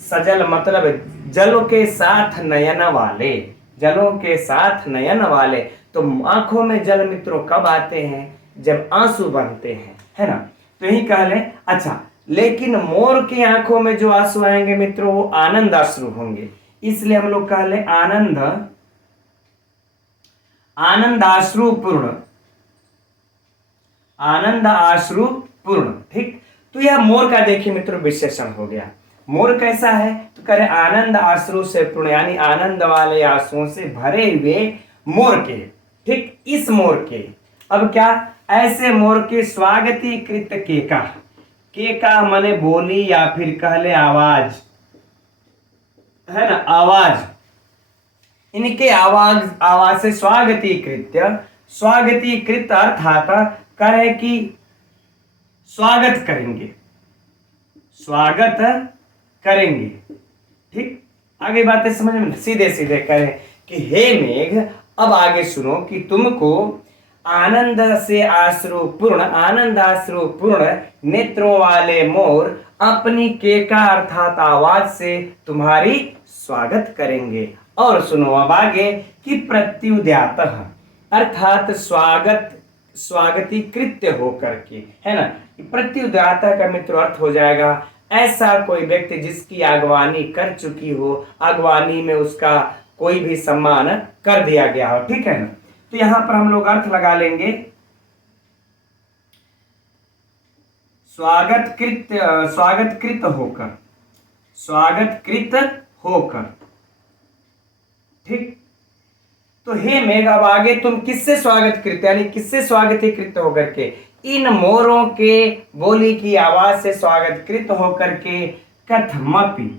सजल मतलब जलों के साथ नयन वाले, जलों के साथ नयन वाले। तो आंखों में जल मित्रों कब आते हैं, जब आंसू बनते हैं, है ना। तो यही कह लें। अच्छा, लेकिन मोर की आंखों में जो आंसू आएंगे मित्रों, वो आनंद आश्रु होंगे, इसलिए हम लोग कह लें आनंद, आनंद आश्रु पूर्ण, आनंद आश्रु पूर्ण। ठीक, तो यह मोर का देखिए मित्रों विशेषण हो गया। मोर कैसा है, तो कह रहे आनंद आश्रु से पूर्ण, यानी आनंद वाले आंसुओं से भरे हुए मोर के। ठीक, इस मोर के, अब क्या, ऐसे मोर के स्वागती कृत केका, केका माने बोली या फिर कह ले आवाज, है ना, आवाज, इनके आवाज से स्वागतीकृत, स्वागतीकृत अर्थात कहे कि स्वागत करेंगे, स्वागत करेंगे। ठीक, आगे बातें समझ में, सीधे सीधे कहे कि हे मेघ, अब आगे सुनो कि तुमको आनंद से आश्रु पूर्ण, आनंद आश्रु पूर्ण नेत्रों वाले मोर अपनी केका अर्थात आवाज से तुम्हारी स्वागत करेंगे। और सुनो अब आगे कि प्रत्युद्यात अर्थात स्वागत, स्वागती कृत्य होकर के, है ना। प्रत्युद्यात का मित्र अर्थ हो जाएगा ऐसा कोई व्यक्ति जिसकी अगवानी कर चुकी हो, अगवानी में उसका कोई भी सम्मान कर दिया गया हो। ठीक है ना। तो यहां पर हम लोग अर्थ लगा लेंगे स्वागत कृत होकर, स्वागत कृत होकर। ठीक, तो हे मेघ, अब आगे तुम किससे स्वागत कृत, यानी किससे स्वागतीकृत होकर के, इन मोरों के बोली की आवाज से स्वागत कृत होकर के, कथमपि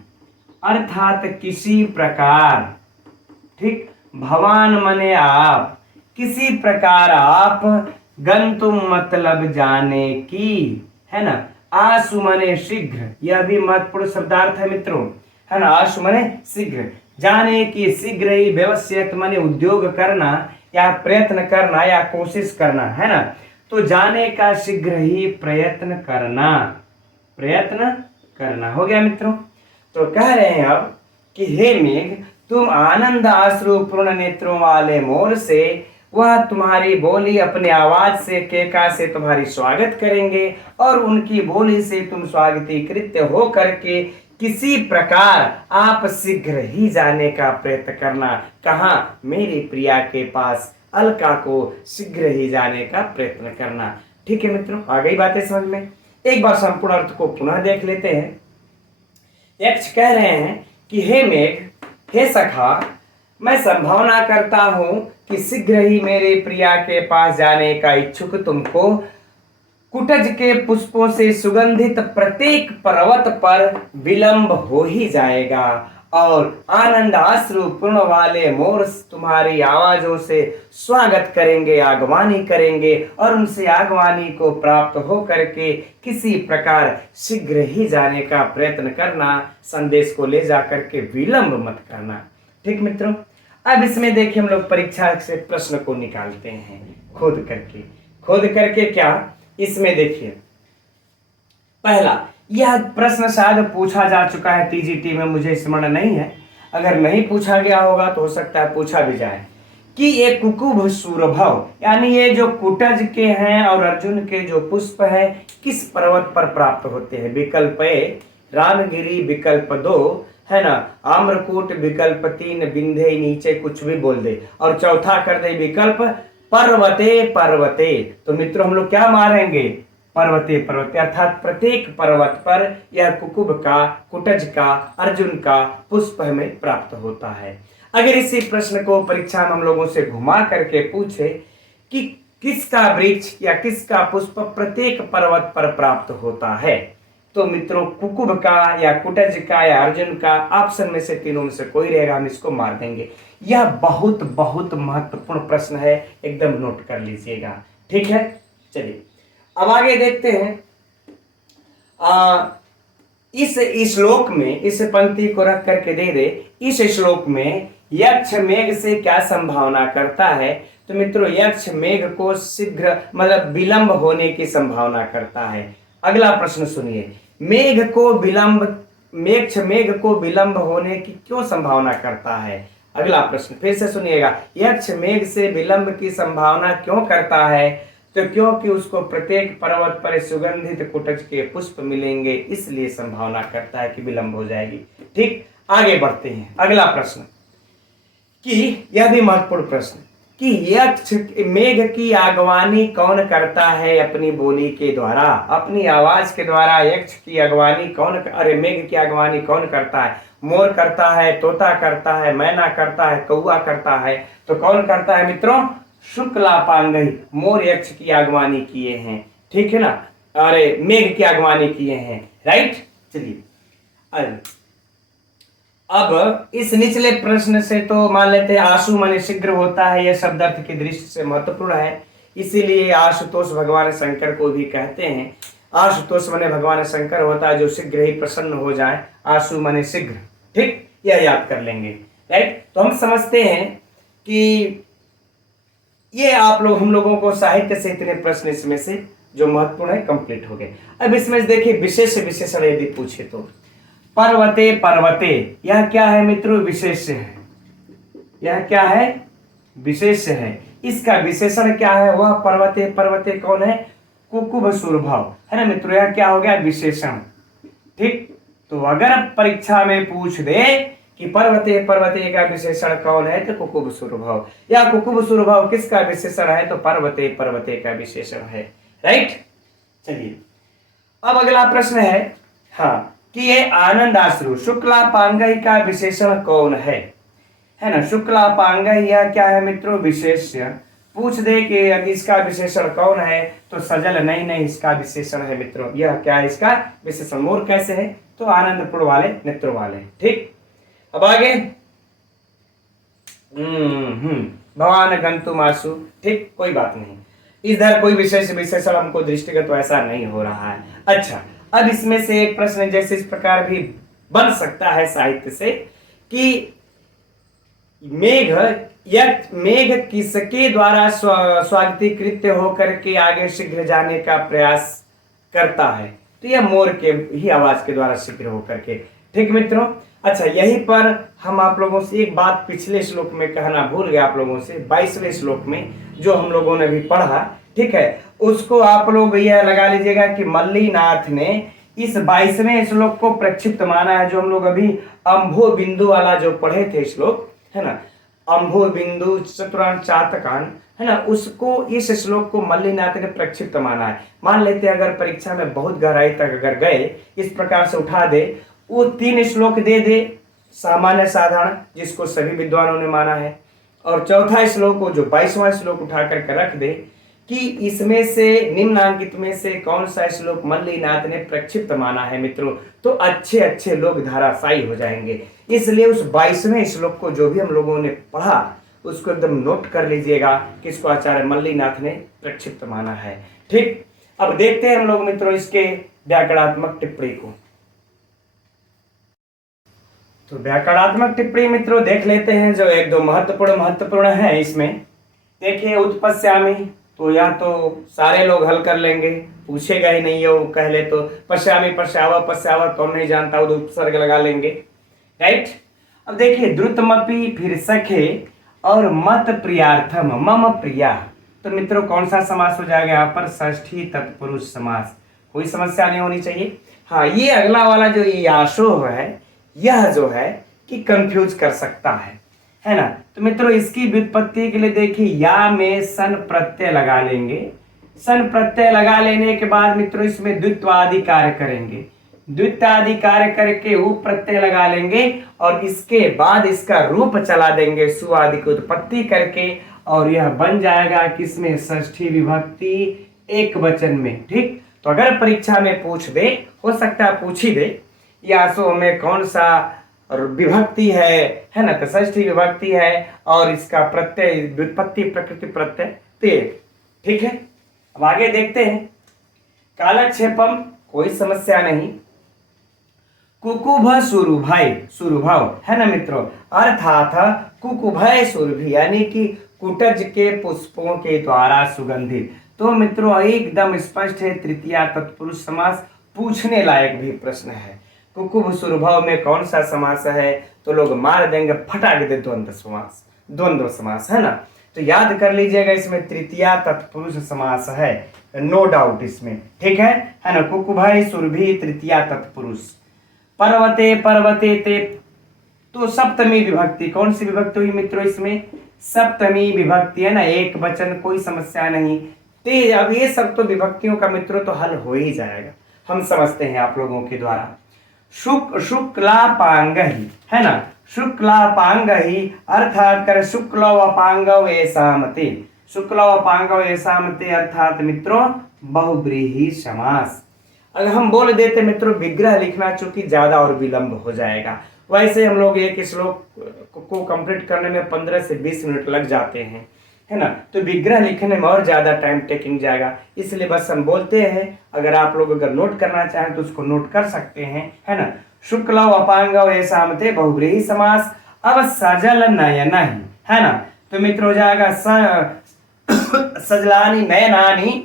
अर्थात किसी प्रकार। ठीक, भवान मने आप, किसी प्रकार आप, गंतुम मतलब जाने की, है ना, आशु मने शीघ्र, यह भी महत्वपूर्ण शब्दार्थ है मित्रों, है ना। आशु मने शीघ्र, जाने की, शीघ्र ही, व्यवसायत मने उद्योग करना, या प्रयत्न करना या कोशिश करना, है ना। तो जाने का शीघ्र ही प्रयत्न करना, प्रयत्न करना हो गया मित्रों। तो कह रहे हैं अब कि हे मेघ, तुम आनंद आश्रु पूर्ण नेत्रों वाले मोर से, वह तुम्हारी बोली अपने आवाज से केका से तुम्हारी स्वागत करेंगे और उनकी बोली से तुम स्वागतीकृत हो करके किसी प्रकार आप शीघ्र ही जाने का प्रयत्न करना। कहाँ? मेरी प्रिया के पास, अलका को शीघ्र ही जाने का प्रयत्न करना। ठीक है मित्रों, आ गई बातें समझ में। एक बार संपूर्ण अर्थ को पुनः देख लेते हैं। यक्ष कह रहे हैं कि हे मेघ, हे सखा, मैं संभावना करता हूं कि शीघ्र ही मेरे प्रिया के पास जाने का इच्छुक तुमको कुटज के पुष्पों से सुगंधित प्रत्येक पर्वत पर विलंब हो ही जाएगा और आनंद आश्रु पूर्ण वाले मोर तुम्हारी आवाजों से स्वागत करेंगे, आगवानी करेंगे और उनसे आगवानी को प्राप्त हो करके किसी प्रकार शीघ्र ही जाने का प्रयत्न करना, संदेश को ले जा करके विलंब मत करना। ठीक मित्रों, अब इसमें देखिए हम लोग परीक्षा से प्रश्न को निकालते हैं खोद करके क्या इसमें देखिए। पहला, यह प्रश्न शायद पूछा जा चुका है टीजीटी में, मुझे स्मरण नहीं है। अगर नहीं पूछा गया होगा तो हो सकता है पूछा भी जाए कि ये कुकुभ सूरभव, यानी ये जो कुटज के हैं और अर्जुन के जो पुष्प है किस पर्वत पर प्राप्त होते हैं। विकल्प ए रामगिरी, विकल्प 2 है ना आम्रकूट, विकल्प 3 विंध्य, नीचे कुछ भी बोल दे और चौथा कर दे विकल्प पर्वते पर्वते। तो मित्रों हम लोग क्या मारेंगे? पर्वते पर्वते, अर्थात प्रत्येक पर्वत पर यह कुकुभ का, कुटज का, अर्जुन का पुष्प हमें प्राप्त होता है। अगर इसी प्रश्न को परीक्षा में हम लोगों से घुमा करके पूछे कि किसका वृक्ष या किसका पुष्प प्रत्येक पर्वत पर प्राप्त होता है, तो मित्रों कुकुभ का या कुटज का या अर्जुन का, ऑप्शन में से तीनों में से कोई रहेगा, हम इसको मार देंगे। यह बहुत बहुत महत्वपूर्ण प्रश्न है, एकदम नोट कर लीजिएगा। ठीक है, चलिए अब आगे देखते हैं। इस श्लोक में, इस पंक्ति को रख करके दे दे, इस श्लोक में यक्ष मेघ से क्या संभावना करता है? तो मित्रों यक्ष मेघ को शीघ्र मतलब विलंब होने की संभावना करता है। अगला प्रश्न सुनिए, मेघ को विलंब होने की क्यों संभावना करता है? अगला प्रश्न फिर से सुनिएगा, यक्ष मेघ से विलंब की संभावना क्यों करता है? तो क्योंकि उसको प्रत्येक पर्वत पर सुगंधित कुटज के पुष्प मिलेंगे, इसलिए संभावना करता है कि विलंब हो जाएगी। ठीक, आगे बढ़ते हैं। अगला प्रश्न कि यह भी महत्वपूर्ण प्रश्न कि यक्ष मेघ की आगवानी कौन करता है अपनी बोली के द्वारा, अपनी आवाज के द्वारा यक्ष की अगवानी कौन, अरे मेघ की अगवानी कौन करता है? मोर करता है, तोता करता है, मैना करता है, कौआ करता है। तो कौन करता है मित्रों? शुक्लापांगई, मोर यक्ष की आगवानी किए हैं। ठीक है ना, अरे मेघ की आगवानी किए हैं। राइट, चलिए अब इस निचले प्रश्न से तो मान लेते हैं आशु माने शीघ्र होता है, यह शब्द अर्थ की दृष्टि से महत्वपूर्ण है, इसीलिए आशुतोष भगवान शंकर को भी कहते हैं। आशुतोष माने भगवान शंकर होता है जो शीघ्र ही प्रसन्न हो जाए, आशु माने शीघ्र। ठीक, यह याद कर लेंगे। राइट, तो हम समझते हैं कि ये हम लोगों को साहित्य से इतने प्रश्न इसमें से जो महत्वपूर्ण है कंप्लीट हो गए। अब इसमें देखिए विशेष विशेषण यदि पूछे तो पर्वते पर्वते, यह क्या है मित्रों? विशेष है। यह क्या है? विशेष है। इसका विशेषण क्या है? वह पर्वते पर्वते कौन है? कुकुभ सूरभव, है ना मित्रों, यह क्या हो गया? विशेषण। ठीक, तो अगर परीक्षा में पूछ दे कि पर्वते पर्वते का विशेषण कौन है, तो कुकुभ सूरभव, या कुकुभ सूरभव किसका विशेषण है? तो पर्वते पर्वते का विशेषण है। राइट, चलिए अब अगला प्रश्न है हाँ कि ये आनंदाश्रु शुक्लापांगई का विशेषण कौन है ना? शुक्लापांगई यह क्या है मित्रों? विशेष्य। पूछ दे कि इसका विशेषण कौन है, तो सजल नहीं, इसका विशेषण है मित्रों। यह क्या है? इसका विशेषण। मोर कैसे है? तो आनंदपुर वाले, नेत्रों वाले। ठीक, अब आगे भगवान गंतुमासु। ठीक, कोई बात नहीं, इधर कोई विशेष विशेषण हमको दृष्टिगत वैसा नहीं हो रहा है। अच्छा, अब इसमें से एक प्रश्न जैसे इस प्रकार भी बन सकता है साहित्य से कि मेघ, यत मेघ किसके द्वारा स्वागती कृत्य होकर के आगे शीघ्र जाने का प्रयास करता है? तो यह मोर के ही आवाज के द्वारा शीघ्र होकर के। ठीक मित्रों, अच्छा यहीं पर हम आप लोगों से एक बात पिछले श्लोक में कहना भूल गया आप लोगों से, 22वें श्लोक में जो हम लोगों ने भी पढ़ा, ठीक है, उसको आप लोग यह लगा लीजिएगा कि मल्लीनाथ ने इस 22वें श्लोक को प्रक्षिप्त माना है। जो हम लोग अभी अंभो बिंदु वाला जो पढ़े थे श्लोक, है ना, अंभो बिंदु चतुरांश चातकान, है ना, उसको इस श्लोक को मल्लीनाथ ने प्रक्षिप्त माना है। मान लेते हैं अगर परीक्षा में बहुत गहराई तक अगर गए, इस प्रकार से उठा दे, वो 3 श्लोक दे दे सामान्य साधारण, जिसको सभी विद्वानों ने माना है, और चौथा श्लोक को जो 22वां श्लोक उठा करके रख दे कि इसमें से निम्नांकित में से कौन सा श्लोक मल्लीनाथ ने प्रक्षिप्त माना है मित्रों, तो अच्छे अच्छे लोग धाराशायी हो जाएंगे। इसलिए उस 22वें श्लोक को जो भी हम लोगों ने पढ़ा उसको एकदम नोट कर लीजिएगा कि इसको आचार्य मल्लीनाथ ने प्रक्षिप्त माना है। ठीक, अब देखते हैं हम लोग मित्रों इसके व्याकरणात्मक टिप्पणी को। तो व्याकरणात्मक टिप्पणी मित्रों देख लेते हैं, जो एक दो महत्वपूर्ण है इसमें। देखिए उत्पस्यामी, तो या तो सारे लोग हल कर लेंगे, पूछेगा ही नहीं है, वो कह ले तो पश्यामी पश्यावा कौन नहीं जानता, वो उपसर्ग लगा लेंगे, राइट। अब देखिए द्रुतमपि, फिर सखे और मत प्रियार्थम मम प्रिया, तो मित्रों कौन सा समास हो जाएगा यहाँ पर? षष्ठी तत्पुरुष समास। कोई समस्या नहीं होनी चाहिए। हाँ, ये अगला वाला जो याशो है, यह जो है कि कंफ्यूज कर सकता है ना। तो मित्रों इसकी व्युत्पत्ति के लिए देखिए, या में सन प्रत्यय लगा लेंगे। सन प्रत्यय लगा लेने के बाद मित्रों इसमें द्वित्वादि कार्य करेंगे, द्वित्वादि कार्य करके उ प्रत्यय लगा लेंगे, और इसके बाद इसका रूप चला देंगे सु आदि की उत्पत्ति करके, और यह बन जाएगा किसमें? षष्ठी विभक्ति एक वचन में। ठीक, तो अगर परीक्षा में पूछ दे, हो सकता है पूछ ही दे, यासो में कौन सा विभक्ति है ना, तो षष्ठी विभक्ति है, और इसका प्रत्यय व्युत्पत्ति प्रकृति प्रत्यय ते। ठीक है, अब आगे देखते हैं। कालक्षेपम, कोई समस्या नहीं। कुकुभ सुरुभय, सुरुभव है ना मित्रों, अर्थात कुकुभय सुरभि, यानी कि कुटज के पुष्पों के द्वारा सुगंधित। तो मित्रों एकदम स्पष्ट है, तृतीया तत्पुरुष समास, पूछने लायक भी प्रश्न है। कुकुभ सुरभव में कौन सा समास है? तो लोग मार देंगे फटाक दे, द्वंद्व समास, द्वंद्व समास है ना। तो याद कर लीजिएगा, इसमें तृतीया तत्पुरुष समास है, नो डाउट इसमें। ठीक है ना। कुकुभय सुरभि तृतीया तत्पुरुष। पर्वते पर्वते ते, तो सप्तमी विभक्ति, कौन सी विभक्ति हुई मित्रों इसमें? सप्तमी विभक्ति है ना, एक वचन, कोई समस्या नहीं। ते, अब ये सब तो विभक्तियों का मित्रों तो हल हो ही जाएगा, हम समझते हैं आप लोगों के द्वारा। शुक्लापांग ही है ना, शुक्लापांग ही अर्थात कर शुक्लवपांगव ऐसामते, शुक्लवपांगव ऐसामते अर्थात मित्रों बहुव्रीहि समास। अगर हम बोल देते मित्रों विग्रह लिखना चूंकि ज्यादा और विलंब हो जाएगा, वैसे हम लोग एक श्लोक को कंप्लीट करने में 15 से 20 मिनट लग जाते हैं, है ना, तो विग्रह लिखने में और ज्यादा टाइम टेकिंग जाएगा, इसलिए बस हम बोलते हैं। अगर आप लोग अगर नोट करना चाहें तो उसको नोट कर सकते हैं, है ना। शुक्लव अपांगव ऐसामते बहुव्रीहि समास। अब सजल नयन ही है ना, तो मित्र हो जाएगा सजलानी नयनानी,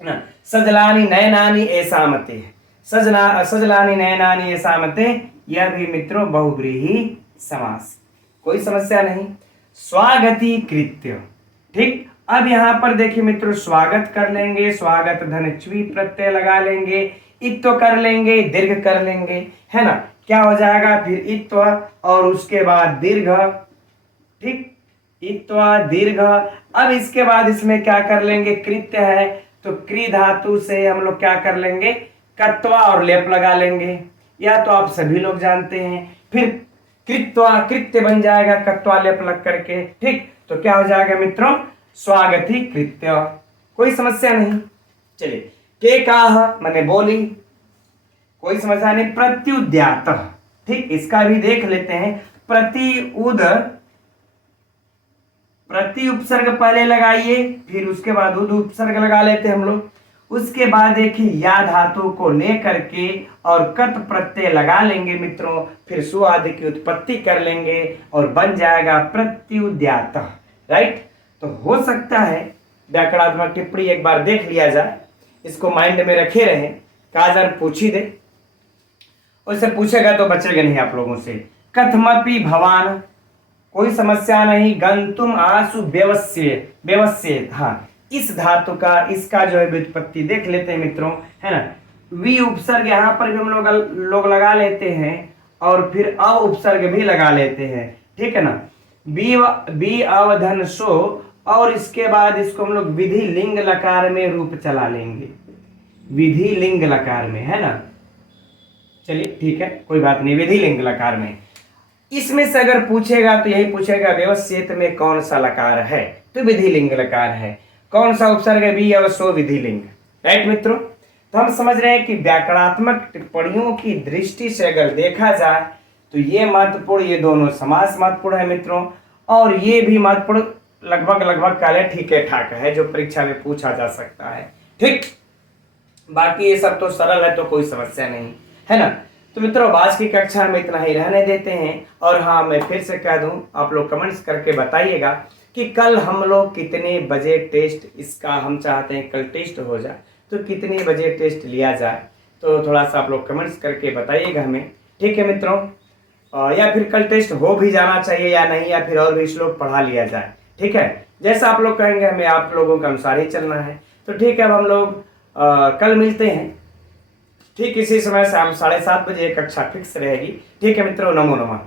ना सजलानी नयनानी ऐसामते, सजलानी नयनानी ऐसामते, यह भी मित्रों बहुव्रीहि समास, कोई समस्या नहीं। स्वागती कृत्य, ठीक। अब यहाँ पर देखिए मित्रों स्वागत कर लेंगे, स्वागत धन च्वी प्रत्यय लगा लेंगे, इत्व कर लेंगे, दीर्घ कर लेंगे, है ना। क्या हो जाएगा फिर? इत्व और उसके बाद दीर्घ, ठीक, इत्व दीर्घ। अब इसके बाद इसमें क्या कर लेंगे? कृत्य है तो क्री धातु से हम लोग क्या कर लेंगे? कत्वा और लेप लगा लेंगे, या तो आप सभी लोग जानते हैं। फिर कृत्वा, कृत्य बन जाएगा कत्वा लेप लग करके, ठीक। तो क्या हो जाएगा मित्रों? स्वागती कृत्य, कोई समस्या नहीं। चलिए, के काह मैंने बोली, कोई समस्या नहीं। प्रत्युद्यात, ठीक, इसका भी देख लेते हैं। प्रति उपसर्ग पहले लगाइए, फिर उसके बाद उद उपसर्ग लगा लेते हैं हम लोग। उसके बाद देखिए या धातु को लेकर के और कत प्रत्यय लगा लेंगे मित्रों, फिर सु आदि की उत्पत्ति कर लेंगे और बन जाएगा प्रत्युद्यातः। राइट, तो हो सकता है व्याकरणात्मक टिप्पणी एक बार देख लिया जाए, इसको माइंड में रखे रहें, काजर पूछ ही दे, उससे पूछेगा तो बचेगा नहीं आप लोगों से। कथमपि भवान, कोई समस्या नहीं, गंतुम आसु व्यवस्येत, व्यवस्येत, हाँ इस धातु का, इसका जो है व्युत्पत्ति देख लेते हैं मित्रों, है ना। वी उपसर्ग यहाँ पर भी हम लोग लगा लेते हैं और फिर अ उपसर्ग भी लगा लेते हैं, ठीक है ना। बी अवधन सो, और इसके बाद इसको हम लोग विधि लिंग लकार में रूप चला लेंगे, विधि लिंग लकार में, है ना। चलिए ठीक है, कोई बात नहीं, विधि लिंग लकार में। इसमें से अगर पूछेगा तो यही पूछेगा व्यवस्येत में कौन सा लकार है, तो विधि लिंग लकार है। कौन सा उपसर्ग है, बी अवसो विधि लिंग। राइट मित्रों, तो हम समझ रहे हैं कि व्याकरणात्मक टिप्पणियों की दृष्टि से अगर देखा जाए तो ये महत्वपूर्ण, ये दोनों समास महत्वपूर्ण है मित्रों, और ये भी महत्वपूर्ण, लगभग काले ठीक ठाक है, जो परीक्षा में पूछा जा सकता है। ठीक, बाकी ये सब तो सरल है, तो कोई समस्या नहीं है ना। तो मित्रों आज की कक्षा में इतना ही रहने देते हैं, और हाँ मैं फिर से कह दूं, आप लोग कमेंट्स करके बताइएगा कि कल हम लोग कितने बजे टेस्ट, इसका हम चाहते हैं कल टेस्ट हो जाए, तो कितने बजे टेस्ट लिया जाए, तो थोड़ा सा आप लोग कमेंट्स करके बताइएगा हमें, ठीक है मित्रों। या फिर कल टेस्ट हो भी जाना चाहिए या नहीं, या फिर और भी श्लोक पढ़ा लिया जाए, ठीक है। जैसा आप लोग कहेंगे हमें आप लोगों के अनुसार ही चलना है। तो ठीक है, अब हम लोग कल मिलते हैं ठीक इसी समय, शाम 7:30 बजे कक्षा फिक्स रहेगी। ठीक है मित्रों, नमो नमः।